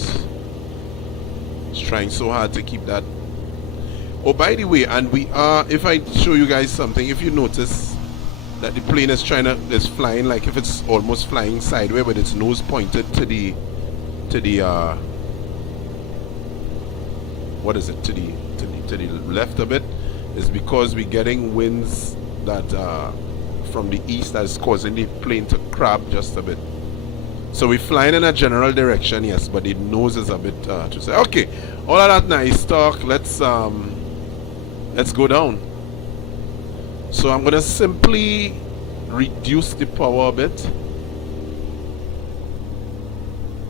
Just trying so hard to keep that. Oh, by the way, and we are, if I show you guys something, if you notice that the plane is flying, like if it's almost flying sideways with its nose pointed to the what is it, to the left a bit, is because we're getting winds that from the east that is causing the plane to crab just a bit. So we're flying in a general direction, yes, but the nose is a bit to say. Okay, all of that nice talk. Let's go down. So I'm gonna simply reduce the power a bit,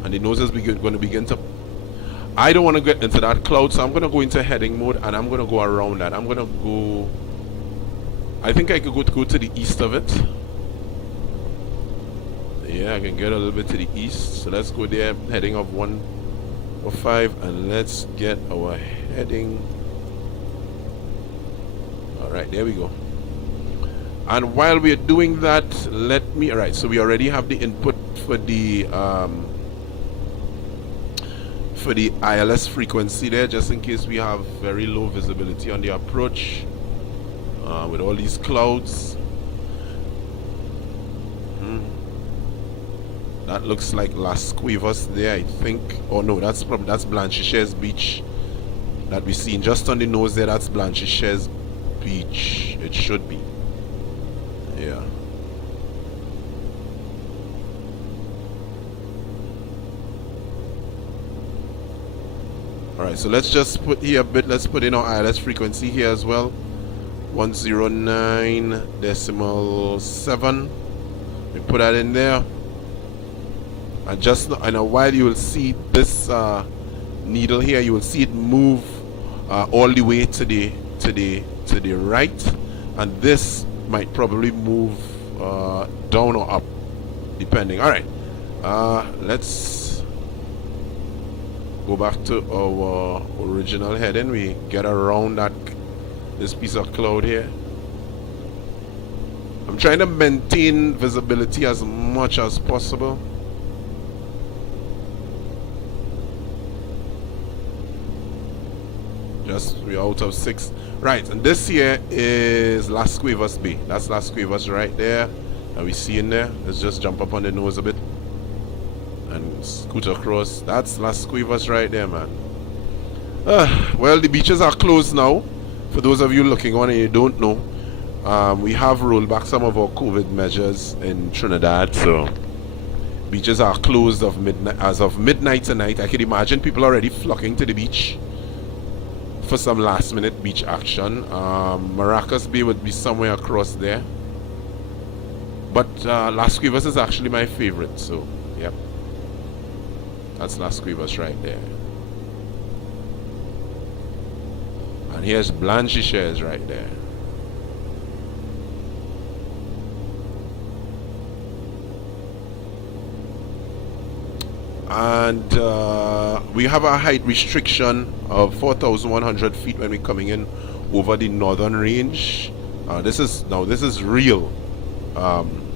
and the nose is going to begin to. I don't want to get into that cloud, so I'm going to go into heading mode, and I'm going to go around that. I'm going to go. I think I could go to the east of it. Yeah, I can get a little bit to the east. So let's go there, heading of 105, and let's get our heading. All right, there we go. And while we are doing that, let me. All right, so we already have the input for the ILS frequency there, just in case we have very low visibility on the approach with all these clouds. That looks like Las Cuevas there, I think. Oh no, that's Blanchisseur's Beach that we seen just on the nose there. That's Blanchisseur's Beach. It should be. Yeah. Alright, so let's just put here a bit, let's put in our ILS frequency here as well. 109.7. We put that in there. And just in a while you will see this needle here, you will see it move all the way to the right, and this might probably move down or up depending. Alright, let's go back to our original heading. We get around this piece of cloud here. I'm trying to maintain visibility as much as possible. We're out of 6. Right, and this here is Las Cuevas Bay. That's Las Cuevas right there. And we see in there. Let's just jump up on the nose a bit and scoot across. That's Las Cuevas right there, man. Well, the beaches are closed now. For those of you looking on and you don't know, we have rolled back some of our COVID measures in Trinidad, so beaches are closed as of midnight tonight. I can imagine people already flocking to the beach for some last minute beach action. Maracas Bay would be somewhere across there, but Las Cuevas is actually my favorite, so yep, that's Las Cuevas right there. And here's Blanchisseur's right there. And we have a height restriction of 4,100 feet when we're coming in over the northern range. This is real. Um,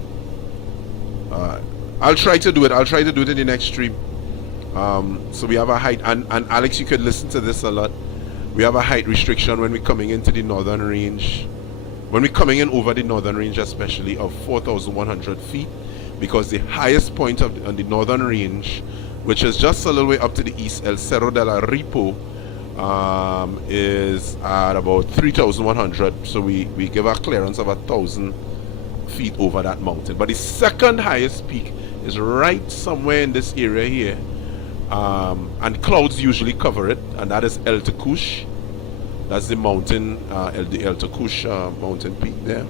I'll try to do it. I'll try to do it in the next stream. So we have a height, and Alex, you could listen to this a lot. We have a height restriction when we're coming into the northern range. When we're coming in over the northern range, especially of 4,100 feet, because the highest point on the northern range, which is just a little way up to the east, El Cerro de la Ripo, is at about 3,100. So we give a clearance of 1,000 feet over that mountain. But the second highest peak is right somewhere in this area here, and clouds usually cover it, and that is El Takush. That's the mountain, the El Takush mountain peak there.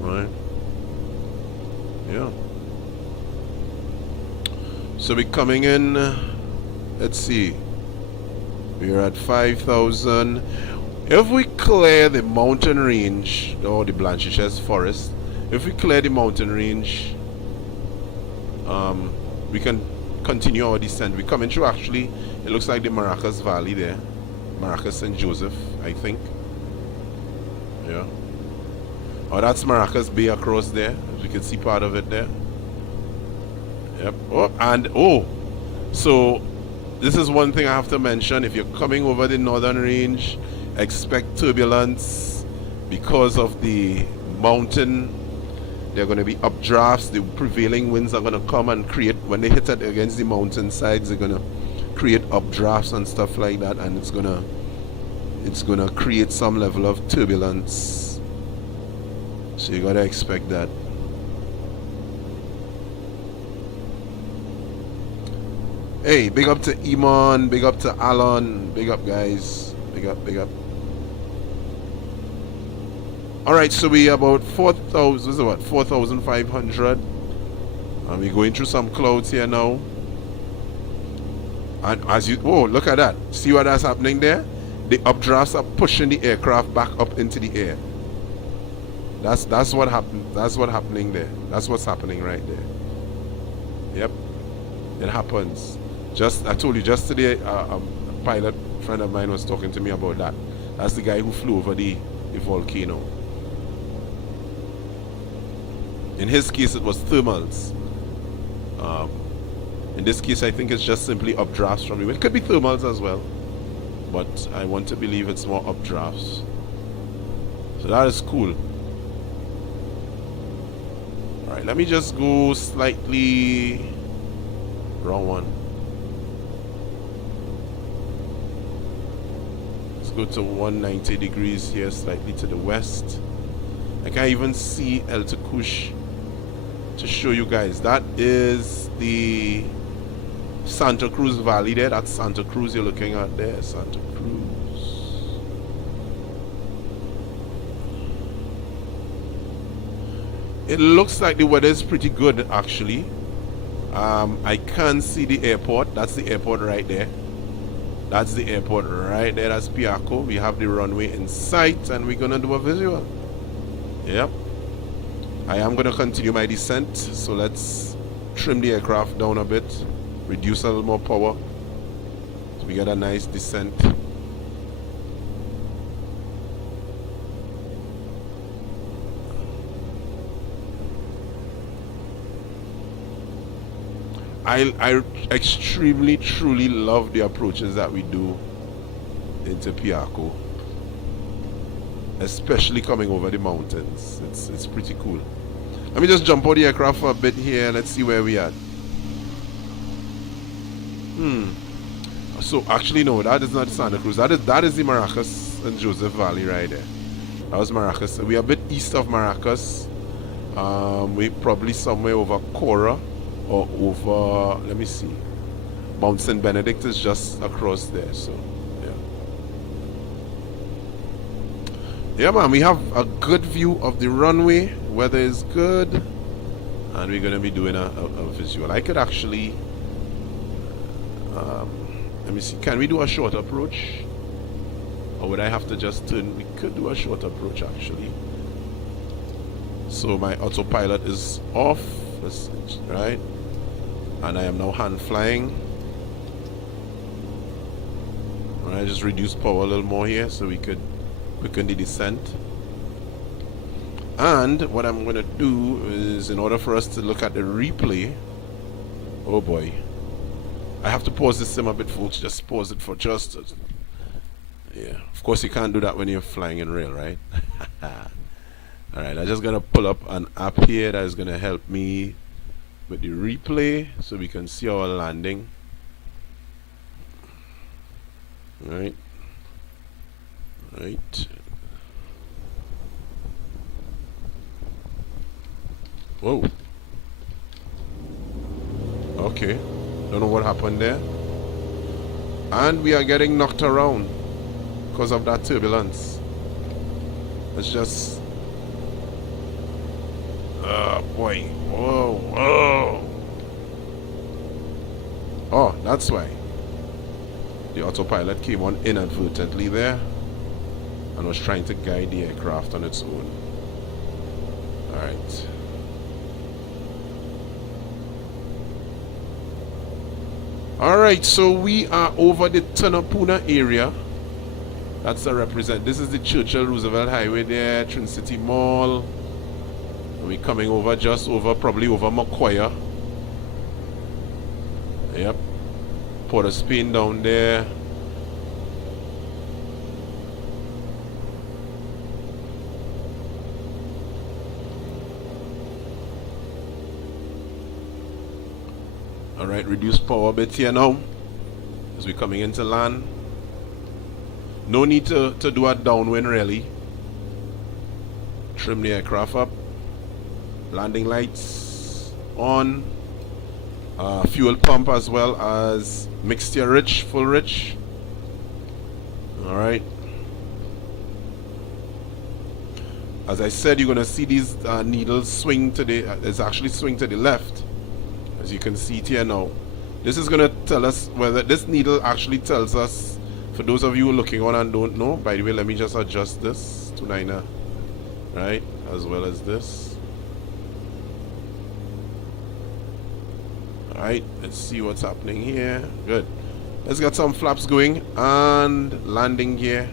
Right. Yeah. So we're coming in, let's see, we're at 5,000. If we clear the mountain range, or the Blanchisseuse forest, if we clear the mountain range, we can continue our descent. We're coming through, actually, it looks like the Maracas Valley there. Maracas St. Joseph, I think. Yeah. Oh, that's Maracas Bay across there. As you can see part of it there. Yep. Oh, and so this is one thing I have to mention. If you're coming over the northern range, expect turbulence because of the mountain. There are going to be updrafts. The prevailing winds are going to come and create, when they hit it against the mountain sides, they're going to create updrafts and stuff like that, and it's going to create some level of turbulence. So you got to expect that. Hey, big up to Iman, big up to Alan, big up guys, big up, big up. Alright, so we about 4,000, what, 4,500. And we're going through some clouds here now. And as you, oh, look at that. See what that's happening there? The updrafts are pushing the aircraft back up into the air. That's what happened. That's what's happening there. That's what's happening right there. Yep. It happens. I told you just today, a pilot friend of mine was talking to me about that. That's the guy who flew over the volcano. In his case, it was thermals. In this case, I think it's just simply updrafts from the wind. It could be thermals as well, but I want to believe it's more updrafts. So that is cool. Alright, let me just go slightly wrong one. Let's go to 190 degrees here, slightly to the west. I can't even see El Takush to show you guys. That is the Santa Cruz Valley there. That's Santa Cruz you're looking at there. Santa Cruz. It looks like the weather is pretty good actually. I can see the airport. That's the airport right there. That's the airport right there. That's Piaco. We have the runway in sight and we're gonna do a visual. Yep. I am going to continue my descent, so let's trim the aircraft down a bit, reduce a little more power, so we get a nice descent. I extremely, truly love the approaches that we do into Piaco. Especially coming over the mountains. It's pretty cool. Let me just jump out the aircraft for a bit here. Let's see where we are. So actually no, that is not Santa Cruz. That is the Maracas and Joseph Valley right there. That was Maracas. We are a bit east of Maracas. We're probably somewhere over Cora or over, let me see, Mount St. Benedict is just across there. So yeah man, we have a good view of the runway. Weather is good, and we're going to be doing a visual. I could actually let me see, can we do a short approach, or would I have to just turn? We could do a short approach actually. So my autopilot is off, right, and I am now hand flying. Alright, just reduce power a little more here so we could quicken the descent. And what I'm going to do is, in order for us to look at the replay, oh boy, I have to pause this sim a bit, folks. Just pause it for just yeah, of course you can't do that when you're flying in rail, right? Alright, I'm just going to pull up an app here that is going to help me with the replay so we can see our landing. Right. Whoa. Okay. Don't know what happened there. And we are getting knocked around because of that turbulence. Let's just... oh boy. Whoa. Oh, that's why. The autopilot came on inadvertently there and was trying to guide the aircraft on its own. Alright. Alright, so we are over the Tunapuna area. That's the this is the Churchill Roosevelt Highway there, Trin City Mall. And we're coming over just over, probably over Macquarie. Yep. Port of Spain down there. Alright, reduce power a bit here now as we're coming into land. No need to do a downwind really. Trim the aircraft up. Landing lights on. Fuel pump as well as mixture rich, full rich. Alright. As I said, you're going to see these needles swing to the, it's actually swing to the left. As you can see it here now. This is going to tell us whether this needle actually tells us, for those of you looking on and don't know, by the way, let me just adjust this to 9er, right, as well as this. Alright, let's see what's happening here. Good. Let's get some flaps going and landing gear.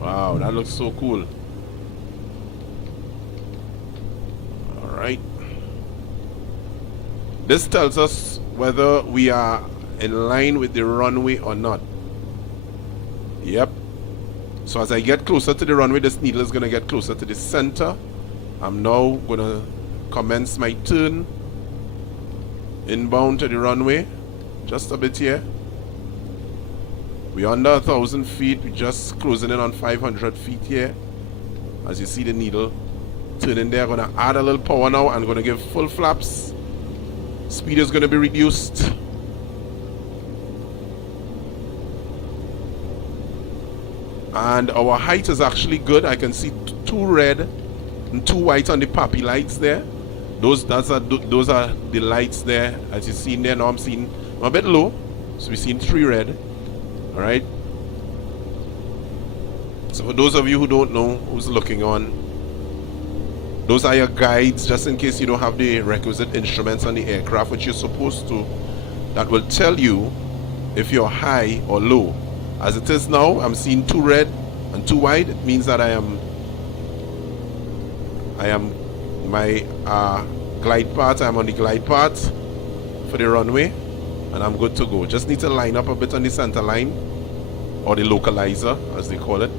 Wow, that looks so cool. Alright. This tells us whether we are in line with the runway or not. Yep. So as I get closer to the runway, this needle is going to get closer to the center. I'm now going to commence my turn inbound to the runway. Just a bit here. We're under 1,000 feet. We're just closing in on 500 feet here. As you see the needle turning there. I'm going to add a little power now. I'm going to give full flaps. Speed is going to be reduced. And our height is actually good. I can see two red and two white on the PAPI lights there. Those are the lights there. As you see in there, now I'm seeing a bit low. So we're seeing 3 red. Alright. So for those of you who don't know, who's looking on, those are your guides, just in case you don't have the requisite instruments on the aircraft, which you're supposed to. That will tell you if you're high or low. As it is now, I'm seeing 2 red and 2 white. It means that I am my glide path. I'm on the glide path for the runway, and I'm good to go. Just need to line up a bit on the center line, or the localizer as they call it.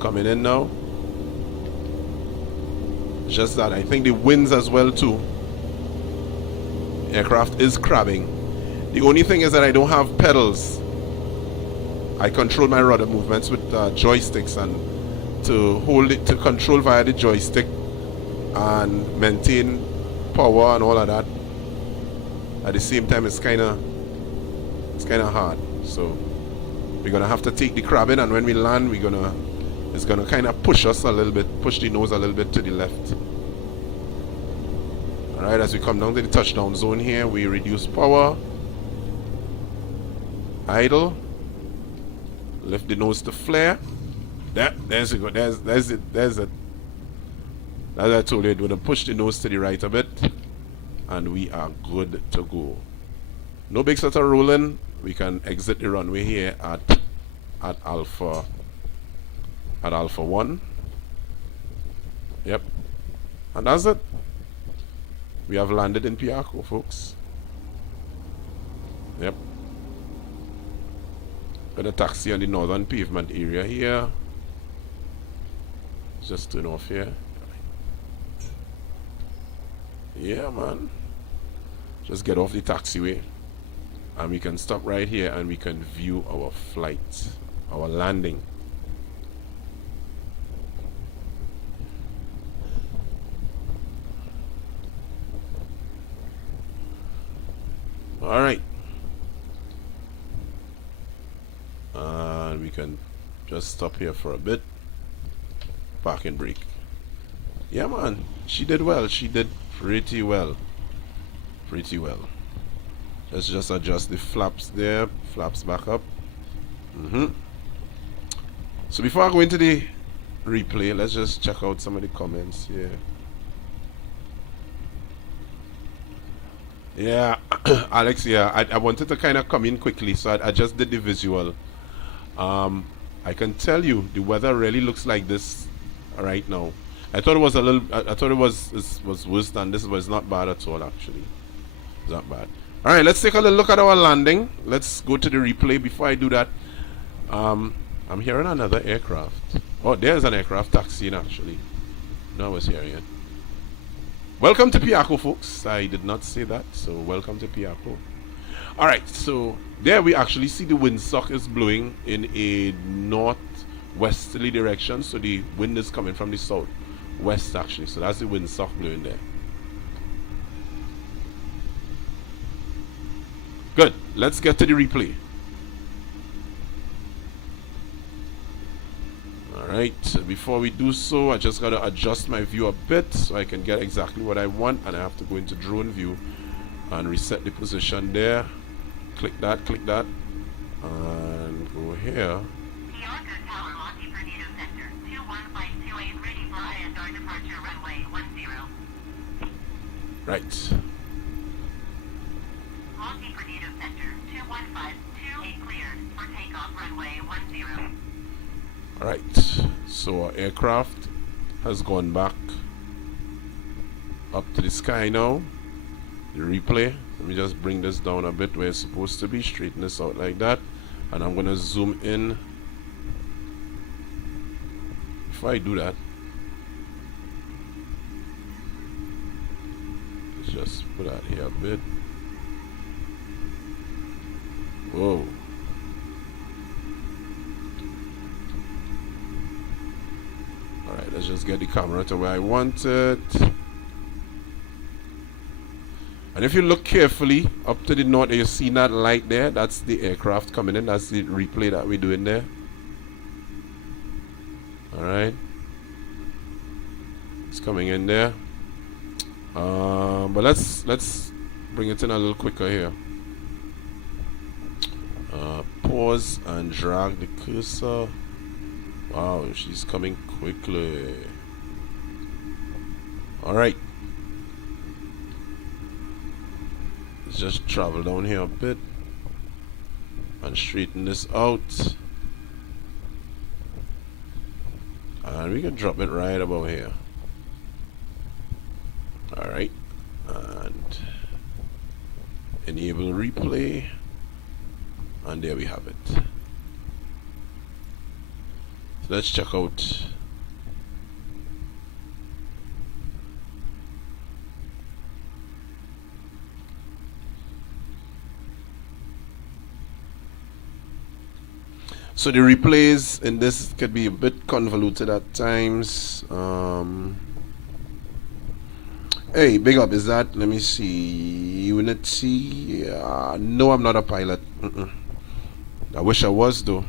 Coming in now. Just that I think the winds as well too. Aircraft is crabbing. The only thing is that I don't have pedals. I control my rudder movements with joysticks, and to hold it, to control via the joystick and maintain power and all of that at the same time, it's kind of hard. So we're gonna have to take the crabbing, and when we land, it's gonna kind of push us a little bit, push the nose a little bit to the left. Alright, as we come down to the touchdown zone here, we reduce power, idle, lift the nose to flare. There's it. There's it. As I told you, we're gonna push the nose to the right a bit, and we are good to go. No big sort of rolling. we can exit the runway here at Alpha 1. Yep. And that's it. We have landed in Piarco, folks. Yep. Got a taxi on the northern pavement area here. Just turn off here. Yeah, man. Just get off the taxiway. And we can stop right here and we can view our flight, our landing. All right. And we can just stop here for a bit. Park and brake. Yeah, man. She did well. She did pretty well. Pretty well. Let's just adjust the flaps there. Flaps back up. So before I go into the replay, let's just check out some of the comments here. Yeah, Alex, yeah, I wanted to kind of come in quickly, so I just did the visual. I can tell you the weather really looks like this right now. I thought it was a little, I thought it was worse than this, but it's not bad at all, actually. It's not bad. All right, let's take a little look at our landing. Let's go to the replay. Before I do that, I'm hearing another aircraft. Oh, there's an aircraft taxiing, actually. No, I was hearing it. Welcome to Piarco, folks. I did not say that, so welcome to Piarco. All right, so there we actually see the windsock is blowing in a northwesterly direction, so the wind is coming from the southwest, actually. So that's the windsock blowing there. Good. Let's get to the replay. Alright, before we do so, I just got to adjust my view a bit so I can get exactly what I want, and I have to go into drone view and reset the position there. Click that, and go here. Piarco Tower, Monty Perdido Center, 21528, ready for ISR departure runway 10. Right. Monty Perdido Center, 21528 cleared for takeoff runway 10. Alright, so our aircraft has gone back up to the sky now. The replay, let me just bring this down a bit where it's supposed to be, straighten this out like that, and I'm going to zoom in. Before I do that, let's just put that here a bit. Whoa. Alright, let's just get the camera to where I want it. And if you look carefully up to the north, you see that light there. That's the aircraft coming in. That's the replay that we're doing there. Alright. It's coming in there. But let's bring it in a little quicker here. Pause and drag the cursor. Wow, she's coming quickly. Alright. Let's just travel down here a bit and straighten this out. And we can drop it right about here. Alright. And enable replay. And there we have it. So let's check out so the replays in this could be a bit convoluted at times. Hey, big up, is that, let me see, Unity? No, I'm not a pilot. I wish I was though,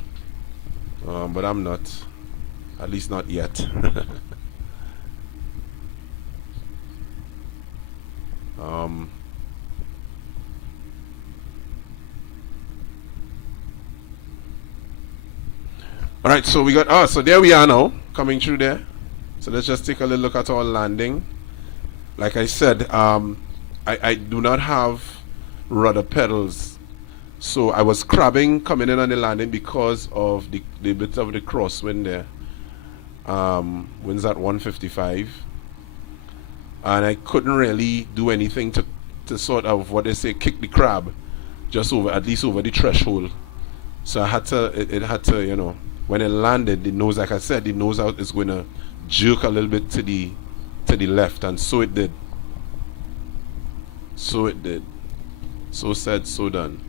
but I'm not, at least not yet. Alright, so we got, so there we are now, coming through there. So let's just take a little look at our landing. Like I said, I do not have rudder pedals So I was crabbing coming in on the landing because of the bit of the crosswind there. Wind's at 155, and I couldn't really do anything to sort of, what they say, kick the crab just over, at least over the threshold. So I had to, it had to, you know, when it landed, the nose, like I said, the nose out is going to jerk a little bit to the left, and so it did. So it did. So said, so done.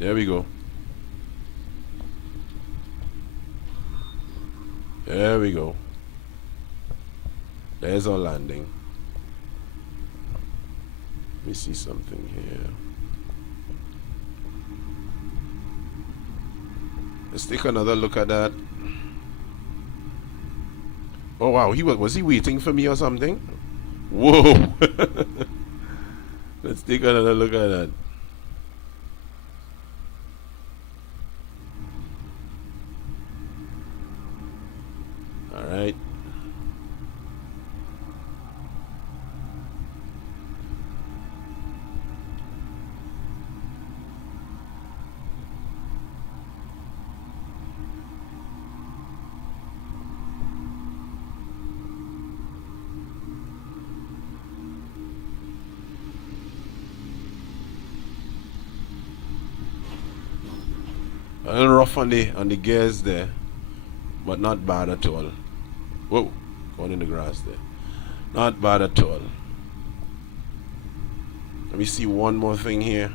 There we go. There we go. There's our landing. Let me see something here. Let's take another look at that. Oh wow, was he waiting for me or something? Whoa. Let's take another look at that. All right. A little rough on the gears there, but not bad at all. Whoa, going in the grass there. Not bad at all. Let me see one more thing here.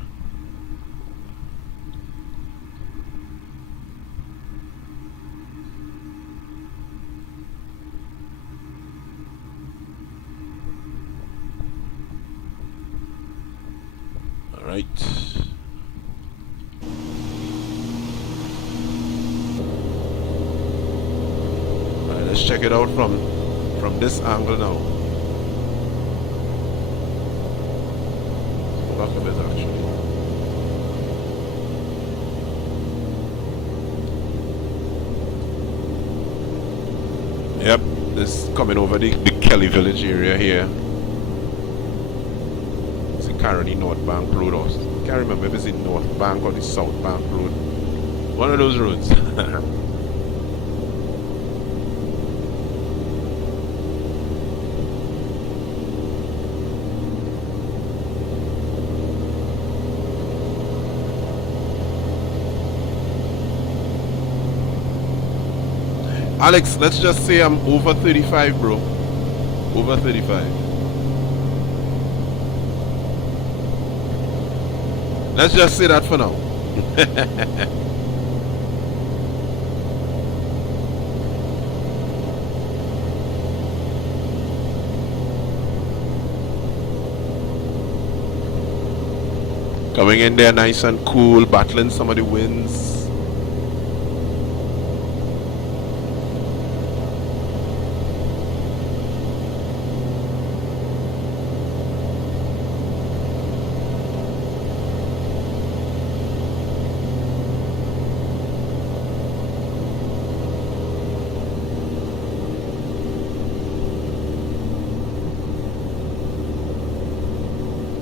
All right. Let's check it out from this angle now. Go back a bit actually. Yep, this coming over the Kelly Village area here. It's the Caroni North Bank Road, or can't remember if it's the North Bank or the South Bank Road. One of those roads. Alex, let's just say I'm over 35, bro. Over 35. Let's just say that for now. Coming in there nice and cool, battling some of the winds.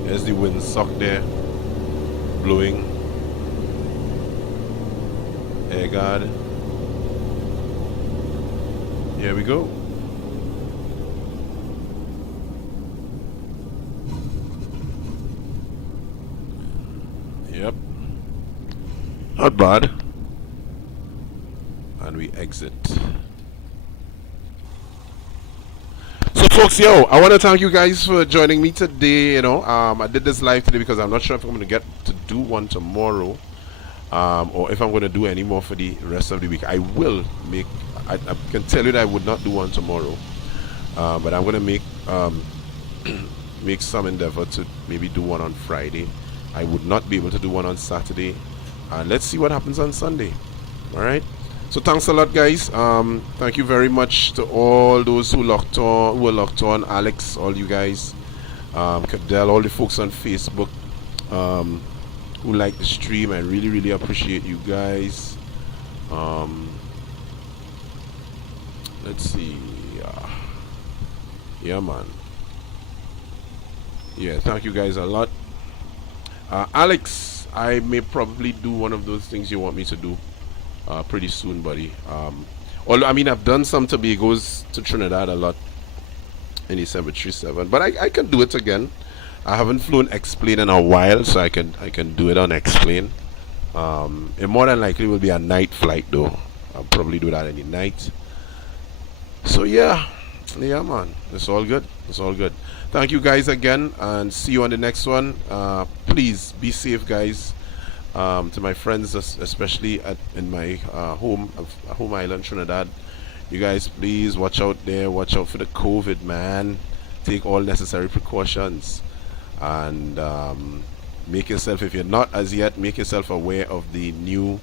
There's the windsock there, blowing. Air guard. Here we go. Yep. Not bad. And we exit. So folks, yo, I want to thank you guys for joining me today. You know, I did this live today because I'm not sure if I'm going to get to do one tomorrow, or if I'm going to do any more for the rest of the week. I will make, I can tell you that I would not do one tomorrow, but I'm going to make make some endeavor to maybe do one on Friday. I would not be able to do one on Saturday, and let's see what happens on Sunday. All right. So thanks a lot, guys. Thank you very much to all those who were locked on. Alex, all you guys, Cadell, all the folks on Facebook who like the stream. I really, really appreciate you guys. Let's see. Yeah, man. Yeah, thank you guys a lot. Alex, I may probably do one of those things you want me to do pretty soon, buddy. Although, I mean, I've done some Tobagos to Trinidad a lot in the 737, but I can do it again. I haven't flown Explain in a while, so I can do it on Explain. It more than likely will be a night flight though. I'll probably do that any night. So yeah, man, it's all good. It's all good. Thank you guys again, and see you on the next one. Please be safe, guys. To my friends, especially in my home island, Trinidad. You guys, please watch out there. Watch out for the COVID, man. Take all necessary precautions, and make yourself, if you're not as yet, make yourself aware of the new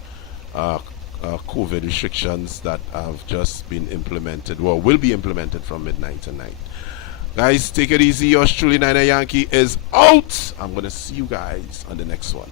COVID restrictions that have just been implemented, well, will be implemented from midnight tonight. Guys, take it easy. Yours truly, Niner Yankee, is out. I'm gonna see you guys on the next one.